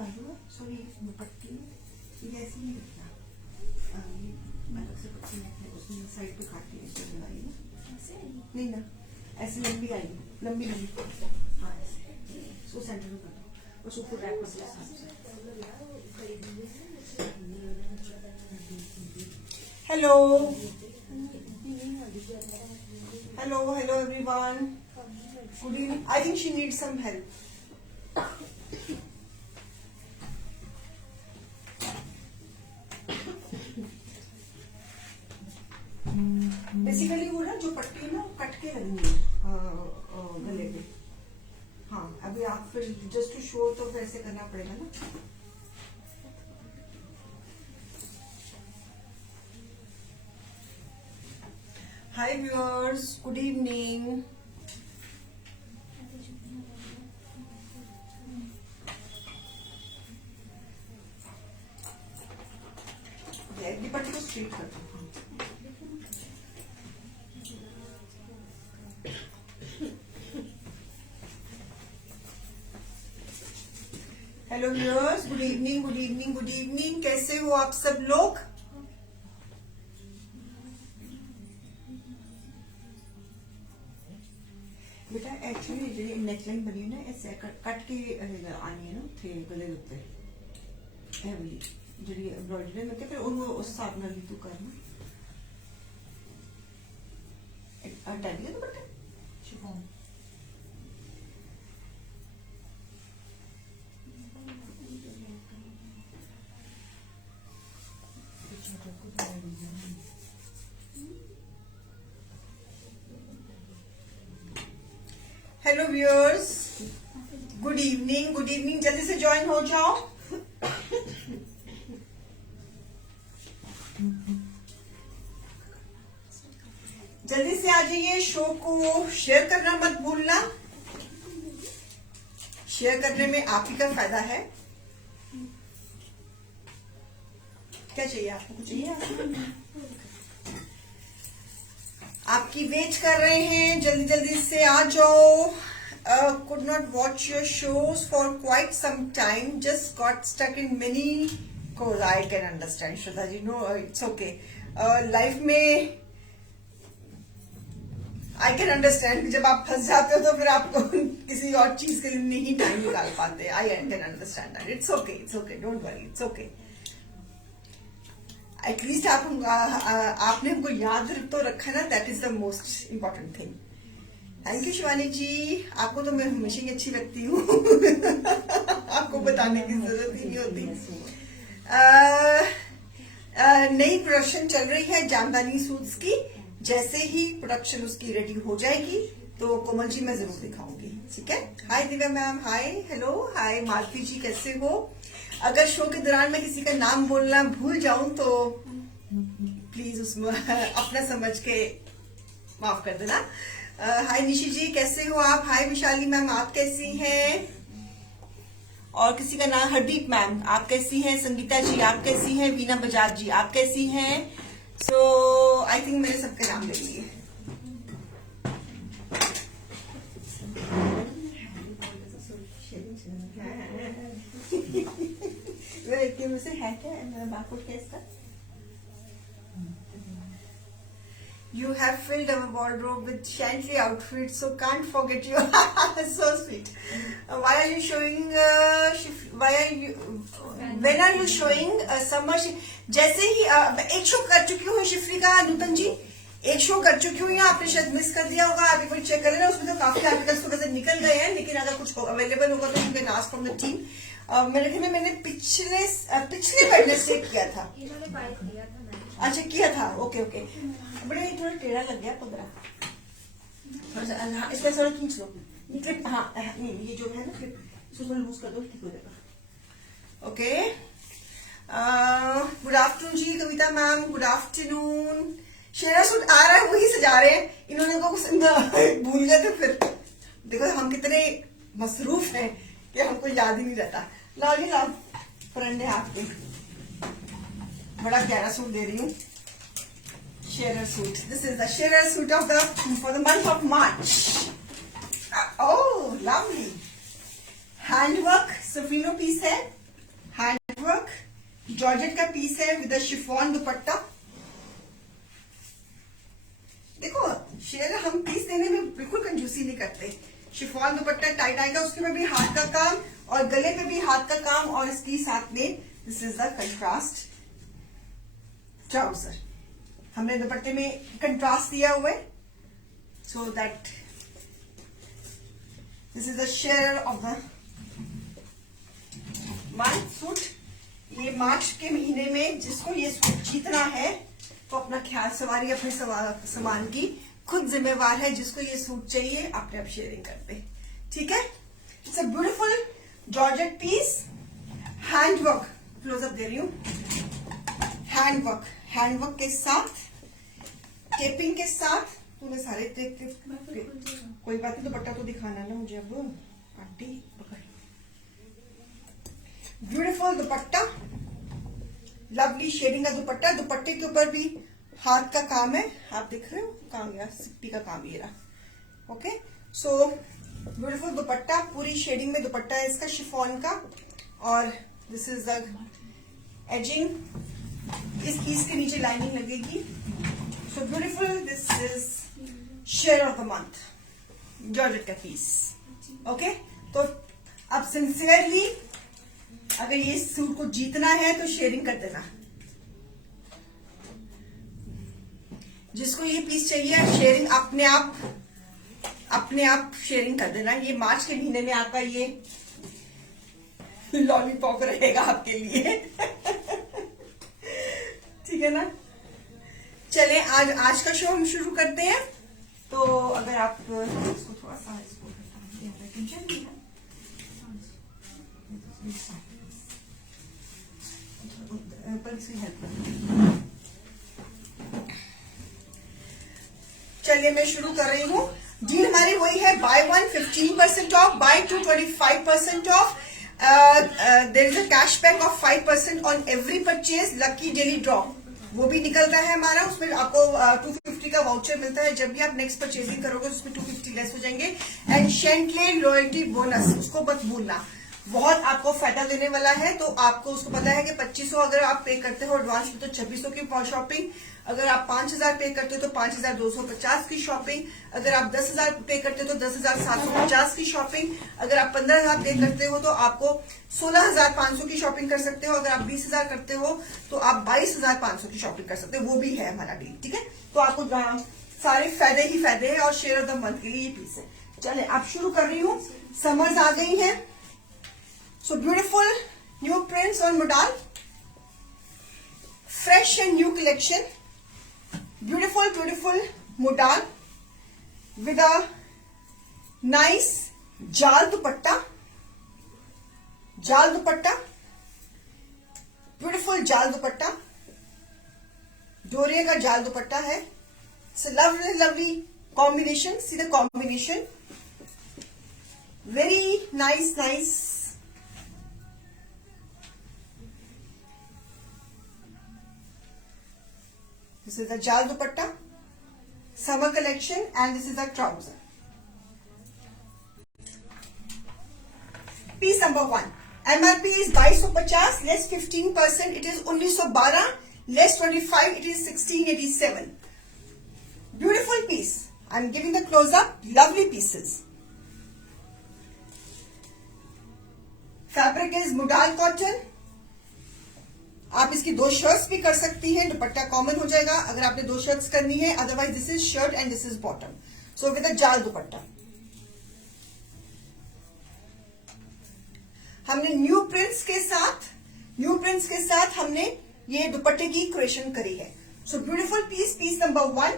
बाजू है, सॉरी पट्टी ये ऐसे नहीं दिखता, अलग से पट्टी है उसमें साइड पे काट के इसमें लगाई ना, ऐसे नहीं ना, ऐसे लंबी आई, लंबी हाँ ऐसे, उसको सेंटर में कर दो, उसको पूरा रैप कर दो। Hello hello hello everyone, good evening. I think she needs some help. Basically वो ना जो पट्टी है ना कट के लगनी है गले पे। हाँ अभी आप फिर जस्ट टू शो तो वैसे करना पड़ेगा ना। हाय व्यूअर्स, गुड इवनिंग। पट्टी को स्ट्रेट कर दो। Hello viewers, good evening good evening good evening. कैसे हो आप सब लोग? बेटा एक्चुअली जी नेकलाइन बनी है ना ऐसे कट के आनी है ना थे गले उत्ते है वाली जी एम्ब्रॉयडरी में फिर उस हिसाब नाल ही तू करना हटा दिया तो बेटा chiffon. Hello viewers, good evening good evening. जल्दी से ज्वाइन हो जाओ। जल्दी से आ जाइए। शो को शेयर करना मत भूलना। शेयर करने में आप ही का फायदा है। क्या चाहिए आपको? कुछ चाहिए? आपकी वेट कर रहे हैं, जल्दी जल्दी से आ जाओ। could not watch your shows for quite some time, just got stuck in many cause I can understand Shraddha ji, no it's okay. Life में I can understand कि जब आप फंस जाते हो तो फिर आपको किसी और चीज के लिए नहीं टाइम निकाल पाते। I can understand that. It's okay, don't worry, it's okay. At least आपने हमको याद तो रखा ना, that is the most important thing. Thank you Shivani ji, आपको तो मैं हमेशा ही अच्छी लगती हूँ। आपको बताने की जरूरत ही नहीं होती। नई प्रोडक्शन चल रही है जामदानी सूट्स की। जैसे ही प्रोडक्शन उसकी रेडी हो जाएगी तो कोमल जी मैं जरूर दिखाऊंगी, ठीक है। हाय दिव्या मैम, हाय हेलो, हाय मालती जी, कैसे हो? अगर शो के दौरान मैं किसी का नाम बोलना भूल जाऊं तो प्लीज उसमें अपना समझ के माफ कर देना। हाय निशी जी, कैसे हो आप? हाय विशाली मैम, आप कैसी हैं? और किसी का नाम हरदीप मैम, आप कैसी हैं? संगीता जी आप कैसी हैं? वीना बजाज जी आप कैसी हैं? सो आई थिंक मैंने सबके नाम ले लिए। मुझसे है क्या बारकोड क्या इसका? You have filled our wardrobe with Chantley outfits, so can't forget you. So sweet. Why are you showing? When are you showing summer? जैसे ही एक शो कर चुकी हूँ शिफ्रिका नूतन जी, एक शो कर चुकी हूँ। आपने शायद मिस कर दिया होगा, आप एक बार चेक कर लेना। उसमें तो काफी आर्टिकल्स तो वैसे निकल गए हैं, लेकिन अगर कुछ अवेलेबल होगा तो you can ask from the team. मेरे ख्याल में मैंने पिछले वेडनेसडे किया था। अच्छा किया था, ओके ओके। बड़े थोड़ा टेढ़ा लग गया पगड़ा, इसका थोड़ा खींच लो क्लिप। हाँ ये जो है ना क्लिप, इसको थोड़ा लूज कर दो, ठीक हो जाएगा। ओके, गुड आफ्टरनून जी कविता मैम, गुड आफ्टरनून। शेरा सूट आ रहा है, वही सजा रहे हैं इन्होंने को भूल गए थे। फिर देखो हम कितने मसरूफ हैं कि हमको याद ही नहीं रहता। लाओ जी लाओ, परंडे आपके बड़ा प्यारा सूट दे रही हूँ, sharara suit. This is the sharara suit of the for the month of March. Oh lovely handwork सफीनो पीस है, जॉर्जेट का पीस है विद शिफॉन दुपट्टा। देखो शेयर हम पीस देने में बिल्कुल कंजूसी नहीं करते। शिफॉन दुपट्टा टाइट आएगा, उसके में भी हाथ का काम और गले पे भी हाथ का काम, और इसकी साथ में this is the contrast trouser. हमने दुपट्टे में कंट्रास्ट दिया हुआ है, so that this is the share of the month suit. ये मार्च के महीने में जिसको ये सूट जीतना है तो अपना ख्याल सवारी अपने सामान की खुद जिम्मेवार है। जिसको ये सूट चाहिए अपने आप शेयरिंग करते, ठीक है। It's a beautiful georgette piece, handwork, close up दे रही हूं, हैंडवर्क के साथ, टेपिंग के साथ। तूने सारे कोई बात नहीं, दुपट्टा तो दिखाना ना मुझे अब। आंटी पकड़, ब्यूटीफुल दुपट्टा, लवली शेडिंग का दुपट्टा। दुपट्टे के ऊपर भी हाथ का काम है, आप देख रहे हो काम, या सिप्पी का काम ये रहा। ओके, सो ब्यूटीफुल दुपट्टा, पूरी शेडिंग में दुपट्टा है इसका शिफॉन का, और दिस इज द एजिंग। इस पीस के नीचे लाइनिंग लगेगी। So beautiful, this is share of the month, georgette का पीस। ओके, तो अब सिंसियरली अगर ये सूट को जीतना है तो शेयरिंग कर देना। जिसको ये पीस चाहिए शेयरिंग अपने आप शेयरिंग कर देना। ये मार्च के महीने में आपका ये लॉलीपॉप रहेगा आपके लिए। ठीक है ना। चले आज का शो हम शुरू करते हैं। तो अगर आप इसको थोड़ा सा टेंशन भी है, पर इसकी हेल्प। चलिए मैं शुरू कर रही हूँ। डील हमारी वही है, buy 1 15% off, buy 2 25% off. There is a cashback of 5% on every purchase. Lucky daily draw वो भी निकलता है हमारा, उसमें आपको 250 का वाउचर मिलता है। जब भी आप नेक्स्ट परचेजिंग करोगे उसमें 250 लेस हो जाएंगे। एंड शेंटले लॉयल्टी बोनस, उसको मत भूलना, बहुत आपको फायदा देने वाला है। तो आपको उसको पता है कि 2500 अगर आप पे करते हो एडवांस में तो 2600 की शॉपिंग, अगर आप 5000 पे करते हो तो 5250 की शॉपिंग, अगर आप 10,000 पे करते हो तो 10,750 की शॉपिंग, अगर आप 15,000 पे करते हो तो आपको 16,500 की शॉपिंग कर सकते हो, अगर आप 20,000 करते हो तो आप 22,500 की शॉपिंग कर सकते हो। वो भी है हमारा डील, ठीक है। तो आपको सारे फायदे ही फायदे हैं, और शेयर ऑफ द मंथ के लिए ये पीस है। चले आप शुरू कर रही हूँ। समर्स आ गई है, so beautiful new prints on modal, fresh and new collection, beautiful modal with a nice जाल दुपट्टा, beautiful जाल दुपट्टा, डोरिया का जाल दुपट्टा है। It's a lovely combination. See the combination, very nice. This is the jal dupatta, summer collection, and this is the trouser. Piece number 1. MRP is 2250, less 15%. It is 1912, less 25. It is 1687. Beautiful piece. I'm giving the close up. Lovely pieces. Fabric is modal cotton. आप इसकी 2 shirts भी कर सकती हैं, दुपट्टा common हो जाएगा अगर आपने 2 शर्ट्स करनी है। Otherwise this is shirt and this is bottom, so with a जाल दुपट्टा। हमने न्यू प्रिंट्स के साथ हमने ये दुपट्टे की क्रिएशन करी है। So beautiful piece number 1।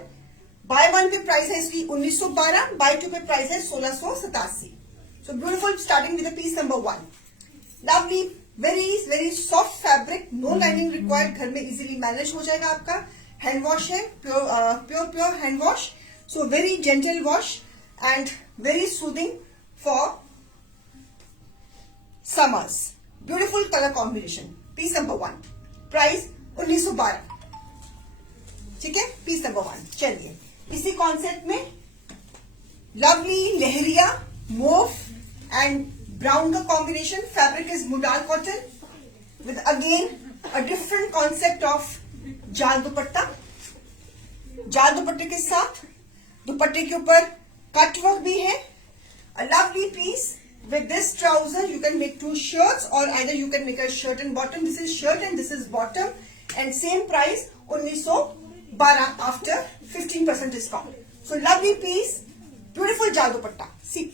Buy 1 पे प्राइस है इसकी 1912, बाय 2 पे प्राइस है 1687। So beautiful, starting with piece number 1। Lovely, very soft fabric, no lining required, घर में इजीली मैनेज हो जाएगा आपका। हैंड वॉश है, pure hand wash, so very gentle wash and very soothing for summers. Beautiful colour combination. Piece number 1, price 1912, ठीक है। Piece number 1। चलिए इसी कॉन्सेप्ट में lovely lehariya mauve and brown का combination. Fabric is modal cotton with again a different concept of जाल दुपट्टा। जाल दुपट्टे के साथ दुपट्टे के ऊपर कट वर्क भी है। A lovely piece with this trouser. You can make two shirts or either you can make a shirt and bottom. This is shirt and this is bottom, and same price 1912 after 15% discount. So lovely piece, beautiful jal dupatta. See,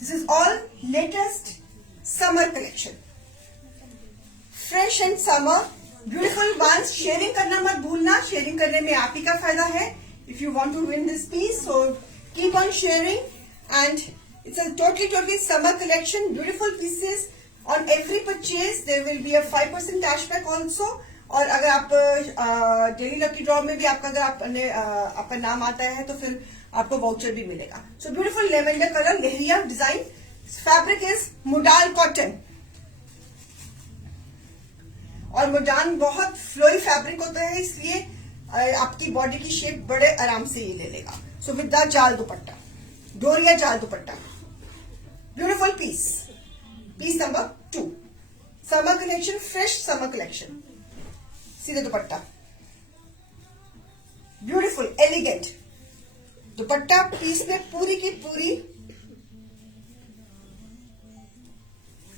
this is all latest summer collection, fresh and summer, beautiful ones. Sharing करना मत भूलना, sharing करने में आप ही का फायदा है. If you want to win this piece, so keep on sharing, and it's a totally summer collection. Beautiful pieces. On every purchase there will be a 5% cashback also. और अगर आप डेली लकी ड्रॉ में भी आपका अगर आपका नाम आता है तो फिर आपको वाउचर भी मिलेगा. So beautiful lavender colour leheriya design. Fabric is modal cotton, और मुडान बहुत फ्लोई फैब्रिक होता है, इसलिए आपकी बॉडी की शेप बड़े आराम से ये ले लेगा. सो विद द जाल दुपट्टा, डोरिया जाल dupatta, beautiful piece. Piece number 2, summer collection, fresh summer collection. सीधे dupatta, beautiful elegant dupatta. Piece में पूरी की पूरी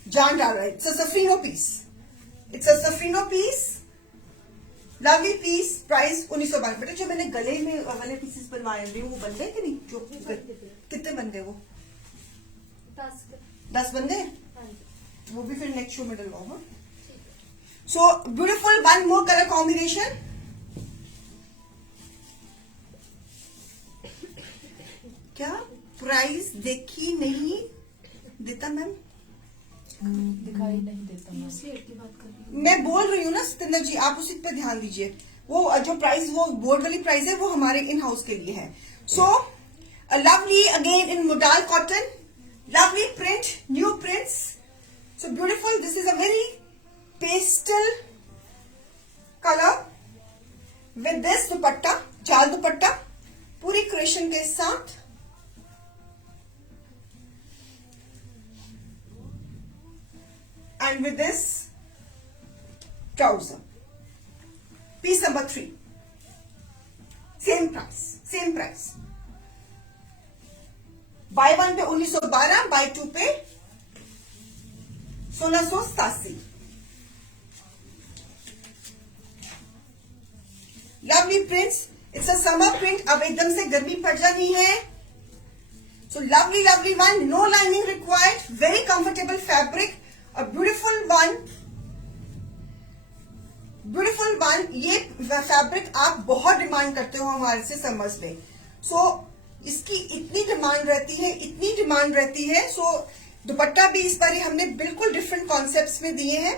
जान डाल रहा है. इट्स अ सफरीनो पीस, इट्स अ सफरीनो पीस, लवली पीस. प्राइस 1912. बेटा जो मैंने गले में वाले पीसेस बनवाए थे वो बन गए कि नहीं? जो कितने बन गए? वो 10 बन गए. वो भी फिर नेक्स्ट शो में डलवाऊंगा. So beautiful one more colour combination. क्या प्राइस देखी नहीं देता मैम? दिखाई नहीं देता. मैं बोल रही हूँ ना सतिंदर जी, आप उसी पे ध्यान दीजिए. वो जो प्राइस, वो बोर्ड वाली प्राइस है, वो हमारे इन हाउस के लिए है. So lovely again in मुडाल cotton, lovely print, new prints. So beautiful. This is a very pastel colour with this दुपट्टा, जाल दुपट्टा, पूरी क्रेशन के साथ. And with this trouser, piece number 3, same price. Buy 1 पे 1912, buy 2 पे 1687. Lovely prints. It's a summer print. अब एकदम से गर्मी पड़ जानी है. So lovely one. No lining required. Very comfortable fabric. A beautiful one. ये फैब्रिक आप बहुत डिमांड करते हो हमारे से समर्स में. सो इसकी इतनी डिमांड रहती है. सो दुपट्टा भी इस बार हमने बिल्कुल डिफरेंट कॉन्सेप्ट्स में दिए हैं.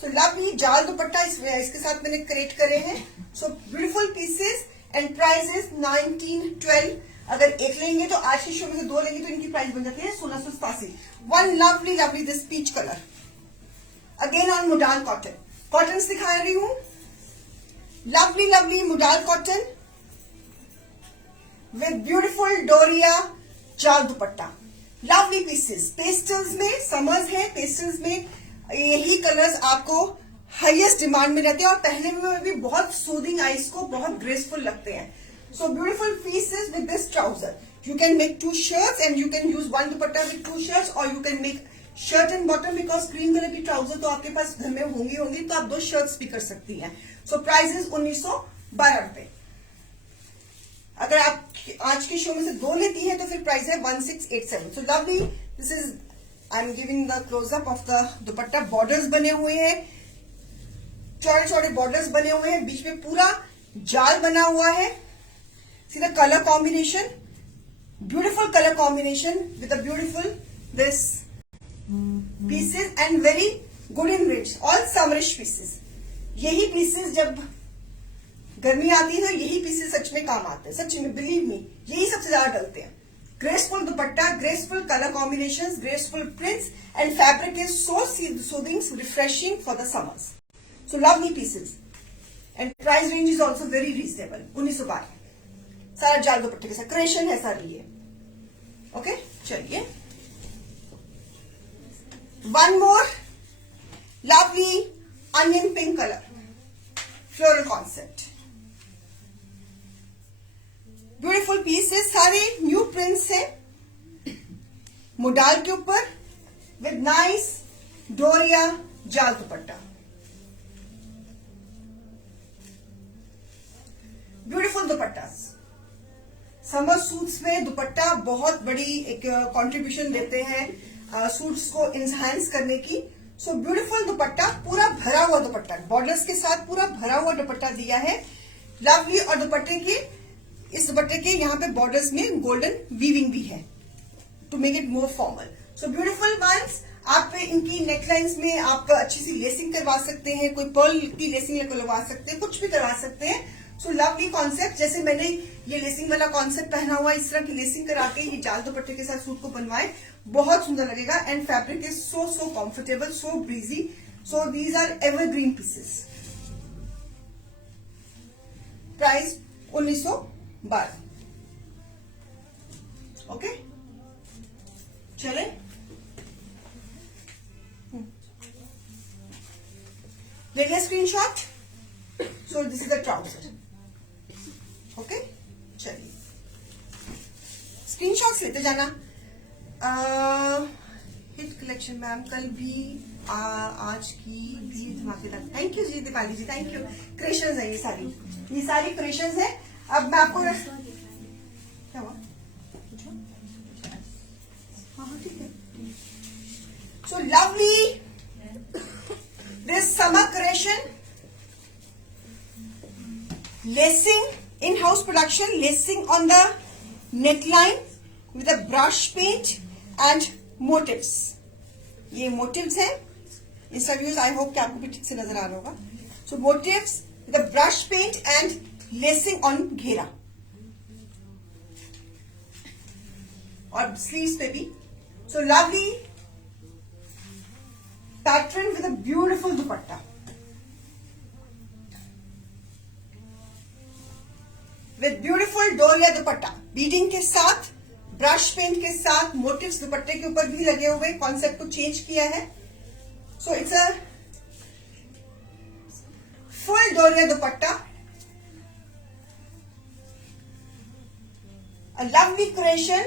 सो लवली जाल दुपट्टा इसके साथ मैंने क्रिएट करे हैं. So beautiful pieces and price is 1912. अगर एक लेंगे तो आज के शो में से 2 लेंगे तो इनकी प्राइस बन जाती है 1687. One lovely this peach colour again on modal cotton. Cotton दिखा रही हूं. Lovely modal cotton with beautiful doria जाल दुपट्टा. Lovely pieces. पेस्टल्स में समर्स है, पेस्टल्स में यही कलर्स आपको हाईएस्ट डिमांड में रहते हैं और पहले में भी बहुत सूदिंग आईज को बहुत ग्रेसफुल लगते हैं. So beautiful pieces with this trouser. You can make 2 shirts and you can use one dupatta with 2 shirts, or you can make shirt and bottom because cream color की trouser तो आपके पास घर में होंगी तो आप 2 shirts भी कर सकती हैं. So price is 1912 रुपए. अगर आप आज के शो में से 2 लेती है तो फिर प्राइस है 1687. So lovely. This is I'm giving the close up of the dupatta. Borders बने हुए हैं, चौड़े borders बने हुए हैं, बीच में पूरा जाल बना हुआ है. See the color combination, beautiful color combination with a beautiful this pieces and very good in range. All summerish pieces. यही pieces जब गर्मी आती है तो यही pieces सच में काम आते हैं. सच में believe me, यही सबसे ज्यादा डलते हैं. Graceful dupatta, graceful color combinations, graceful prints, and fabric is so soothing, refreshing for the summers. So lovely pieces, and price range is also very reasonable. 1912. सारा जाल दुपट्टे के साथ क्रेशन है सारी ये. ओके चलिए one more lovely onion pink colour, floral concept, beautiful piece है, सारे न्यू प्रिंट्स है, मोडाल के ऊपर विद नाइस डोरिया जाल दुपट्टा, ब्यूटीफुल दुपट्टा। समर सूट्स में दुपट्टा बहुत बड़ी एक कंट्रीब्यूशन देते हैं सूट्स को इनहांस करने की। सो ब्यूटीफुल दुपट्टा, पूरा भरा हुआ दुपट्टा, बॉर्डर्स के साथ पूरा भरा हुआ दुपट्टा दिया है, लवली। और दुपट्टे के इस दुपट्टे के यहाँ पे बॉर्डर्स में गोल्डन वीविंग भी है to make it more formal. So beautiful ones. आप इनकी नेकलाइंस में आप अच्छी सी लेसिंग करवा सकते हैं, कोई पर्ल की लेसिंग लगवा सकते हैं, कुछ भी करवा सकते हैं। सो लवली कॉन्सेप्ट, जैसे मैंने ये लेसिंग वाला कॉन्सेप्ट पहना हुआ, इस तरह की लेसिंग करा के ये जाल दुपट्टे के साथ सूट को बनवाए, बहुत सुंदर लगेगा। And fabric is so comfortable, so breezy. So these are evergreen pieces. Price 1912। Okay, चले। ले लिया screenshot. So this is the trouser. Okay, चलिए स्क्रीनशॉट्स लेते जाना। हिट कलेक्शन मैम, कल भी आज की भी धमाकेदार। Thank you ji Deepali ji, thank you. Creations है ये सारी क्रिएशंस है। अब मैं आपको क्या हुआ, हाँ ठीक है। So lovely this summer creation, lacing, in-house production, lacing on the neckline with a brush paint and motifs. ये motifs है। इसका व्यूज आई होप कि आपको भी ठीक से नजर आ रहा होगा। So motifs with a brush paint and lacing on घेरा, और sleeves पे भी। So lovely pattern with a beautiful dupatta, with beautiful डोरिया दुपट्टा, बीडिंग के साथ, ब्रश पेंट के साथ, मोटिव्स दुपट्टे के ऊपर भी लगे हुए, कॉन्सेप्ट को चेंज किया है। सो इट्स अ फुल डोरिया दुपट्टा, a lovely creation.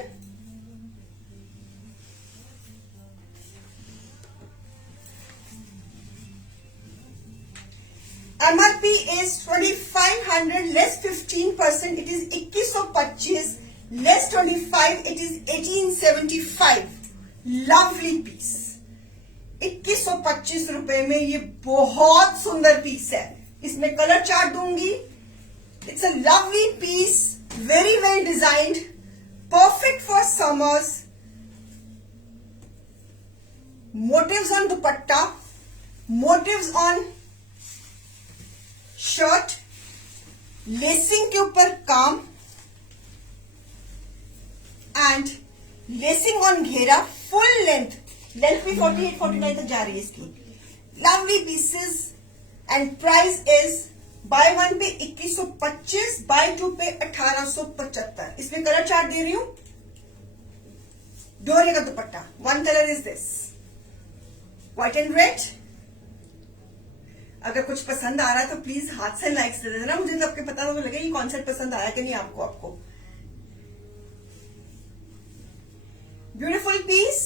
MRP is 2500 less 15%, it is 2125 less 25, it is 1875। Lovely piece 2125 रुपए में ये बहुत सुंदर पीस है। इसमें कलर चार्ट दूंगी। It's a lovely piece, very well designed, perfect for summers. Motifs on dupatta, motifs on shirt, lacing के ऊपर काम and lacing on ghera, full length भी 48-49 तक जा रही है इसकी। Lovely pieces and price is buy one pay 2125, buy two pay 1875। इसमें कलर चार्ट दे रही हूं। डोरे का दुपट्टा, one colour is this white and red. अगर कुछ पसंद आ रहा है तो प्लीज हाथ से लाइक्स दे देना, मुझे तो आपके पता तो लगे ये कॉन्सेप्ट पसंद आया कि नहीं आपको। Beautiful piece.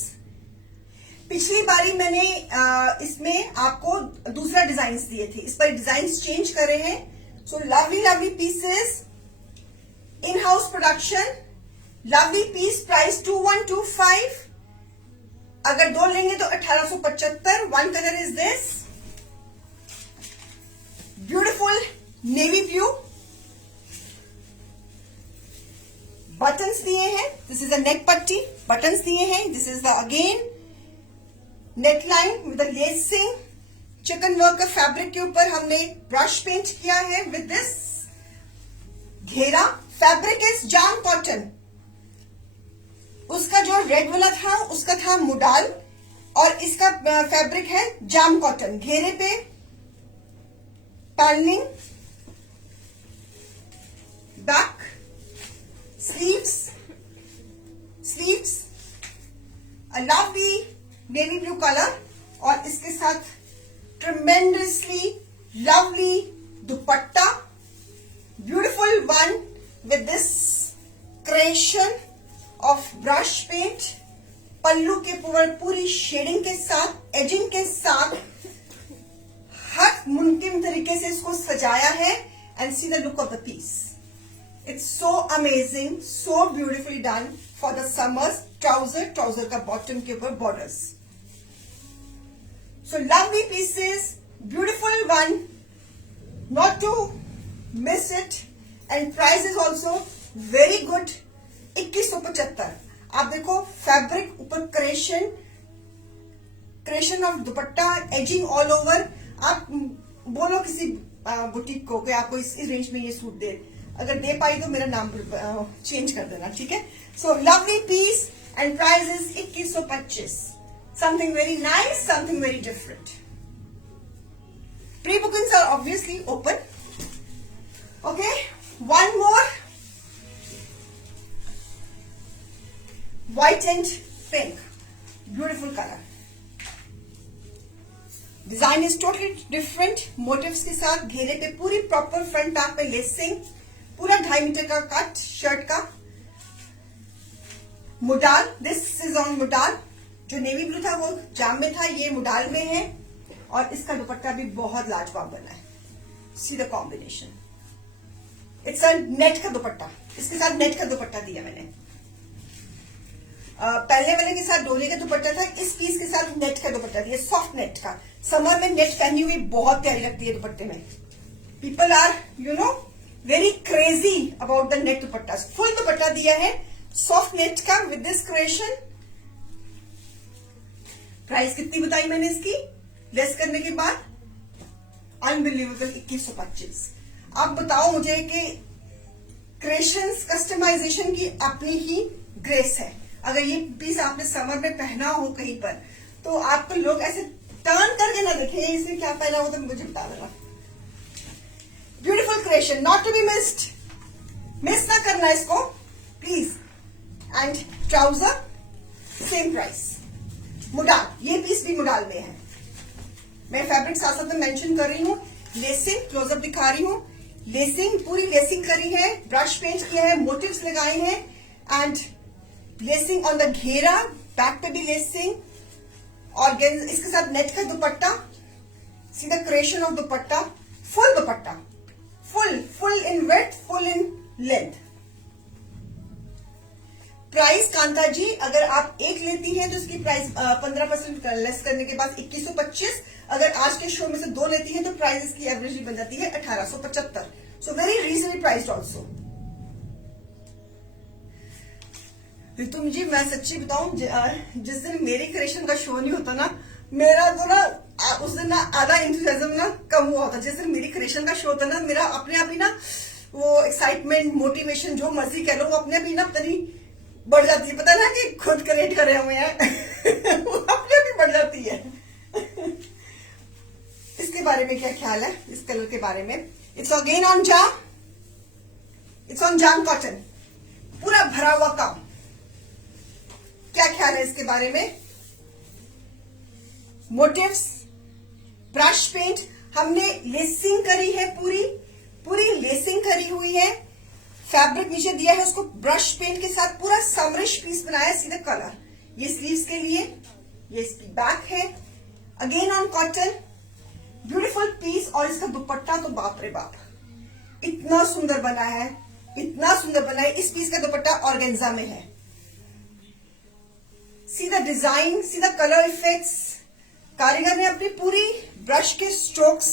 पिछली बारी मैंने इसमें आपको दूसरा डिजाइन दिए थे, इस पर डिजाइन चेंज करे हैं। So lovely pieces, in house production, lovely piece, price 2125। अगर दो लेंगे तो 1875। One colour is this beautiful navy blue, buttons दिए हैं। दिस इज अ नेक पट्टी, बटन्स दिए हैं। This is the again neck line with the lacing, chicken work का फैब्रिक के ऊपर हमने ब्रश पेंट किया है विद दिस घेरा। Fabric is jam cotton. उसका जो रेड वाला था उसका था मुडाल, और इसका फैब्रिक है जाम कॉटन। घेरे पे panelling, back, sleeves, a lovely navy blue colour, और इसके साथ tremendously lovely dupatta, beautiful one with this creation of brush paint, पल्लू के पूरी शेडिंग के साथ, एजिंग के साथ, हर मुमकिन तरीके से इसको सजाया है. And see the look of the piece. It's so amazing, so beautifully done for the summers. Trouser का बॉटम के ऊपर borders. So lovely pieces, beautiful one, not to miss it. And price is also very good. 2175. आप देखो fabric ऊपर creation of dupatta, edging all over. आप बोलो किसी boutique को कि आपको इस रेंज में ये सूट दे. अगर दे पाई तो मेरा नाम चेंज कर देना, ठीक है. So lovely piece and price is 2125. Something very nice, something very different. Pre bookings are obviously open. Okay, one more. White and pink, beautiful color. Design is totally different. Motifs के साथ घेरे पे पूरी proper front part पे lacing, पूरा 2.5 metre का cut shirt का. मुडाल, this is on मुडाल. जो नेवी ब्लू था वो जाम में था, ये मुडाल में है. और इसका दुपट्टा भी बहुत लाजवाब बना है. See the combination. It's a net का दुपट्टा. इसके साथ नेट का दुपट्टा दिया मैंने. पहले वाले के साथ डोले का दुपट्टा था, इस पीस के साथ नेट का दुपट्टा दिया, सॉफ्ट नेट का. समर में नेट पहनी हुई बहुत प्यारी लगती है दुपट्टे में. People are very crazy about the net dupatta. Full दुपट्टा दिया है सॉफ्ट नेट का विद दिस क्रिएशन. प्राइस कितनी बताई मैंने इसकी लेस करने के बाद? अनबिलीवेबल 2125. अब बताओ मुझे कि क्रिएशंस कस्टमाइजेशन की अपनी ही ग्रेस है. अगर ये पीस आपने समर में पहना हो कहीं पर, तो आपको लोग ऐसे टर्न करके ना देखें इसमें क्या पहना हो, तो मुझे बता देना. Beautiful creation, not to be missed. Miss ना करना इसको please. And trouser same price. मुडाल, ये पीस भी मुडाल में है. मैं फैब्रिक साथ साथ में मेंशन कर रही हूँ. लेसिंग क्लोजअप दिखा रही हूँ. लेसिंग पूरी लेसिंग करी है, ब्रश पेंट किया है, मोटिव्स लगाए हैं. एंड लेसिंग ऑन द घेरा, बैक पे भी लेसिंग. और इसके साथ नेट का dupatta. See the creation of dupatta. Full dupatta, full in width, full in length. Price Kanta ji, अगर आप एक लेती हैं तो इसकी प्राइस 15% लेस करने के बाद 2125. अगर आज के शो में से 2 लेती हैं तो प्राइस इसकी एवरेज बन जाती है 1875. So very reasonable price also. तुम जी, मैं सच्ची बताऊं, जिस दिन मेरे क्रिएशन का शो नहीं होता ना, मेरा तो ना उस दिन ना आधा इंथुजियाज्म ना कम हुआ होता. जिस दिन मेरी क्रिएशन का शो होता ना, मेरा अपने आप ही ना वो एक्साइटमेंट, मोटिवेशन, जो मर्जी कह लो, वो अपने आप ही ना पता नहीं बढ़ जाती है. पता ना कि खुद क्रिएट करे हुए हैं वो अपने आप ही बढ़ जाती है. इसके बारे में क्या ख्याल है, इस कलर के बारे में? It's again on jam. It's on jam cotton, पूरा भरा हुआ काम. क्या ख्याल है इसके बारे में? मोटिव्स, ब्रश पेंट, हमने लेसिंग करी है, पूरी लेसिंग करी हुई है. फैब्रिक नीचे दिया है, उसको ब्रश पेंट के साथ पूरा समरिश पीस बनाया. सीधा कलर, ये स्लीव्स के लिए, ये इसकी बैक है. Again on cotton, beautiful piece. और इसका दुपट्टा तो बाप रे बाप, इतना सुंदर बना है, इतना सुंदर बना है. इस पीस का दुपट्टा ऑर्गेन्जा में है. See the design, see the colour effects. कारीगर ने अपनी पूरी ब्रश के स्ट्रोक्स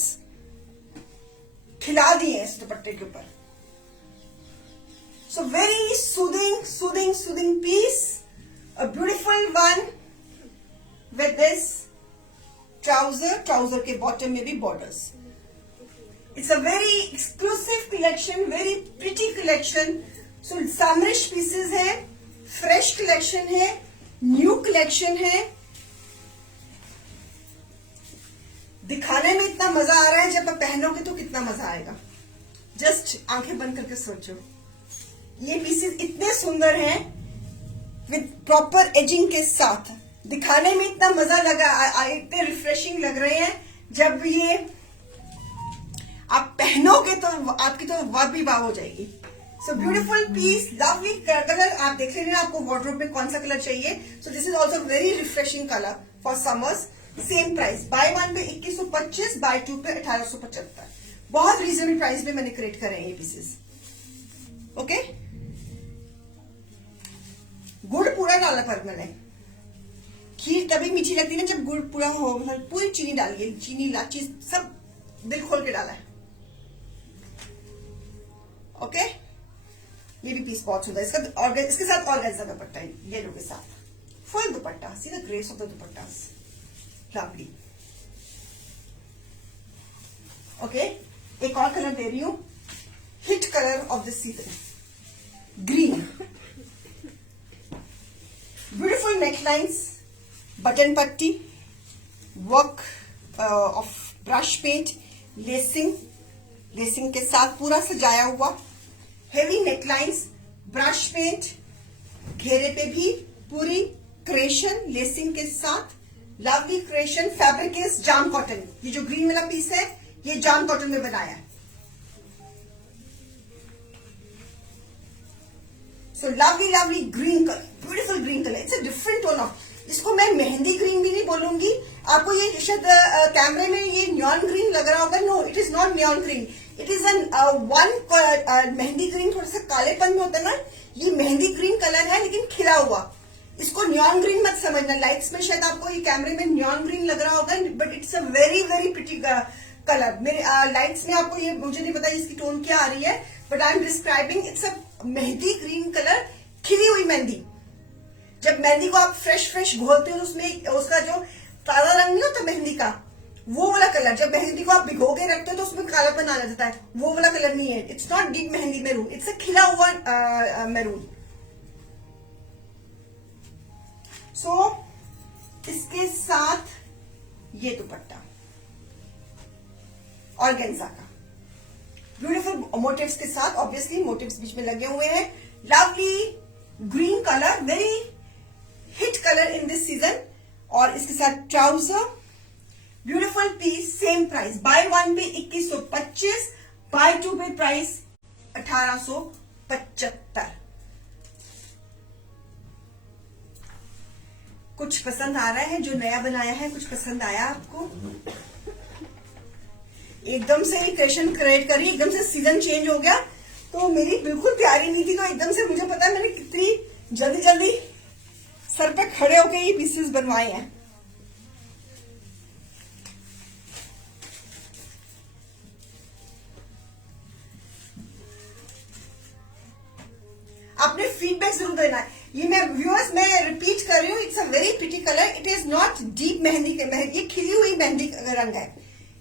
खिला दिए हैं इस दुपट्टे के ऊपर. So very soothing piece. A beautiful one with this trouser के बॉटम में भी borders. It's a very exclusive collection, very pretty collection. So summerish pieces है, फ्रेश कलेक्शन है, न्यू कलेक्शन है. दिखाने में इतना मजा आ रहा है, जब आप पहनोगे तो कितना मजा आएगा. जस्ट आंखें बंद करके सोचो. ये पीसेस इतने सुंदर हैं विद प्रॉपर एजिंग के साथ. दिखाने में इतना मजा लगा, इतने रिफ्रेशिंग लग रहे हैं. जब ये आप पहनोगे तो आपकी तो वाह भी वाह हो जाएगी। So beautiful piece, lovely colour. आप देख रहे हैं आपको वार्डरोब में कौन सा कलर चाहिए। सो this is also very refreshing colour for summers. Same price, buy one pay 2125, buy two pay 1875। बहुत रीजनेबल प्राइस में मैंने क्रिएट करे हैं ये पीसेस। ओके, गुड़ पूरा डाला पर मैंने। खीर तभी मीठी लगती है ना जब गुड़ पूरा हो, मतलब पूरी चीनी डालिए, चीनी इलायची सब दिल खोल के डाला है। ओके, ये भी पीस बहुत सुंदर। इसका और इसके साथ ऑर्गेन्जा दुपट्टा है, येलो के साथ full dupatta. See the grace of the dupatta, lovely. Okay, एक और कलर दे रही हूं, hit colour of the season, green. Beautiful necklines, button पट्टी, work of brush paint, lacing के साथ पूरा सजाया हुआ, हेवी नेकलाइंस, ब्रश पेंट, घेरे पे भी पूरी क्रेशन लेसिंग के साथ, lovely Christian. Fabric is jam cotton. ये जो ग्रीन वाला पीस है ये जाम कॉटन में बनाया है। So lovely green colour, beautiful green colour. It's a different tone of, इसको मैं मेहंदी ग्रीन भी नहीं बोलूंगी आपको। ये शायद कैमरे में ये न्योन ग्रीन लग रहा होगा। No, it is not neon green, it is an one mehndi green. थोड़ा सा कालेपन में होता है ना, ये मेहंदी ग्रीन कलर है लेकिन खिला हुआ। इसको न्योन ग्रीन मत समझना। लाइट्स में शायद आपको ये कैमरे में न्योन ग्रीन लग रहा होगा, but it's a very very pretty colour. मेरे लाइट्स में आपको ये, मुझे नहीं पता इसकी टोन क्या आ रही है, but I am describing it's a mehndi green colour, खिली हुई मेहंदी। जब मेहंदी को आप फ्रेश घोलते हो तो उसमें उसका जो ताजा रंग नहीं होता मेहंदी का, वो वाला कलर। जब मेहंदी को आप भिगो के रखते हो तो उसमें कालापन आ जाता है, वो वाला कलर नहीं है। It's not deep mehndi maroon, it's a खिला हुआ मैरून। सो इसके साथ ये दुपट्टा ऑर्गेन्जा का, ब्यूटीफुल मोटिव्स के साथ। ऑब्वियसली मोटिव्स बीच में लगे हुए हैं। Lovely green colour, very hit colour in this season. और इसके साथ trouser, beautiful piece, same price. Buy one pay 2125, buy two पे प्राइस 1875। कुछ पसंद आ रहा है जो नया बनाया है? कुछ पसंद आया आपको? एकदम से ही क्रेशन क्रिएट करी, एकदम से सीजन चेंज हो गया तो मेरी बिल्कुल तैयारी नहीं थी। तो एकदम से मुझे पता है मैंने कितनी जल्दी सर पे खड़े होके ये पीसेस बनवाए हैं। आपने फीडबैक जरूर देना है। ये मैं व्यूअर्स मैं रिपीट कर रही हूँ, it's a very pretty colour, it is not deep mehndi. ये खिली हुई मेहंदी रंग है।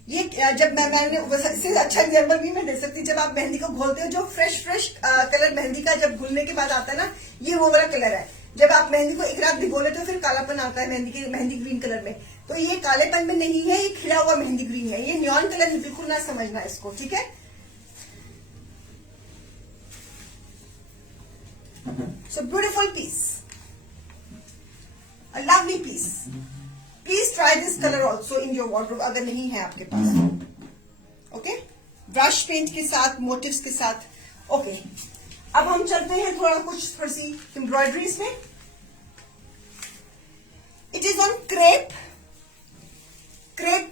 ये जब मैंने इससे अच्छा एग्जाम्पल भी मैं दे सकती, जब आप मेहंदी को घोलते हो, जो फ्रेश कलर मेहंदी का जब घुलने के बाद आता है ना, ये वो वाला कलर है। जब आप मेहंदी को एक रात भिगो लेते हो फिर कालापन आता है मेहंदी ग्रीन कलर में, तो ये कालेपन में नहीं है, ये खिला हुआ मेहंदी ग्रीन है। ये न्योन कलर बिल्कुल ना समझना इसको, ठीक है। So beautiful piece, a lovely piece. Please try this colour also in your wardrobe अगर नहीं है आपके पास। ओके, ब्रश पेंट के साथ, मोटिव्स के साथ। ओके, अब हम चलते हैं थोड़ी सी एम्ब्रॉयडरीज में। इट इज ऑन क्रेप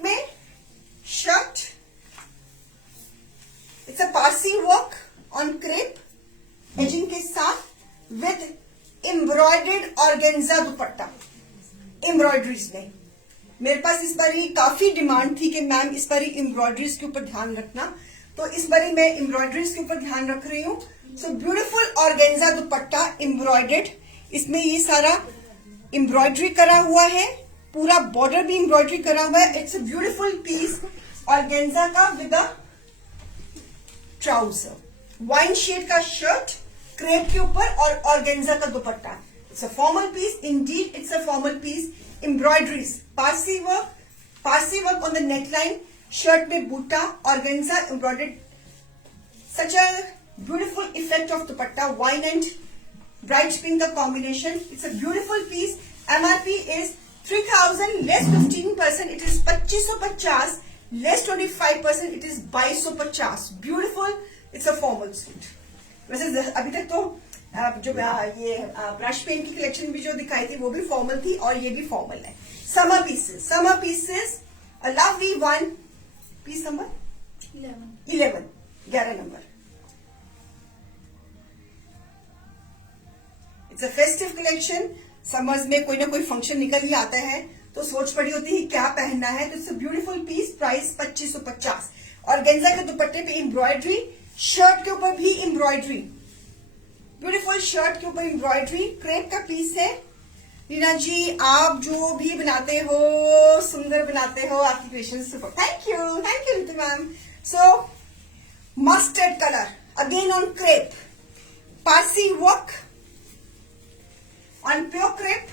में shirt, it's a Parsi work on crepe ageing के साथ with embroidered organza dupatta. Embroideries में मेरे पास इस बार काफी डिमांड थी कि मैम इस बार एम्ब्रॉयडरीज के ऊपर ध्यान रखना, तो इस बार मैं एम्ब्रॉयडरीज के ऊपर ध्यान रख रही हूँ। सो ब्यूटीफुल ऑर्गेन्जा दुपट्टा एम्ब्रॉयडर्ड, इसमें ये सारा एम्ब्रॉयडरी करा हुआ है, पूरा बॉर्डर भी एम्ब्रॉयडरी करा हुआ है। It's a beautiful piece organza का with a trouser, wine shade का शर्ट क्रेप के ऊपर और ऑर्गेन्जा का dupatta. It's a formal piece. Indeed, it's a formal piece. Embroideries, Parsi work on the neckline. Shirt में butta, organza embroidered. Such a beautiful effect of dupatta. Wine and bright pink का combination. It's a beautiful piece. MRP is 3000 less 15%. It is 2550 less 25%, it is 2250. Beautiful. It's a formal suit. वैसे अभी तक तो जो ये brush pen की collection भी जो दिखाई थी वो भी फॉर्मल थी और ये भी फॉर्मल है. Summer pieces, a lovely one. Piece number 11 number. It's a festive collection. Summers में कोई ना कोई फंक्शन निकल ही आता है तो सोच पड़ी होती है क्या पहनना है. तो it's a beautiful piece. Price 2550. और गेंजा के दुपट्टे पे एम्ब्रॉयडरी, शर्ट के ऊपर भी एम्ब्रॉयडरी. ब्यूटीफुल शर्ट के ऊपर एम्ब्रॉयडरी. क्रेप का पीस है. रीना जी, आप जो भी बनाते हो सुंदर बनाते हो. आपकी creation super. Thank you Ritu ma'am. So mustard colour again on crepe. Parsi work on pure crepe.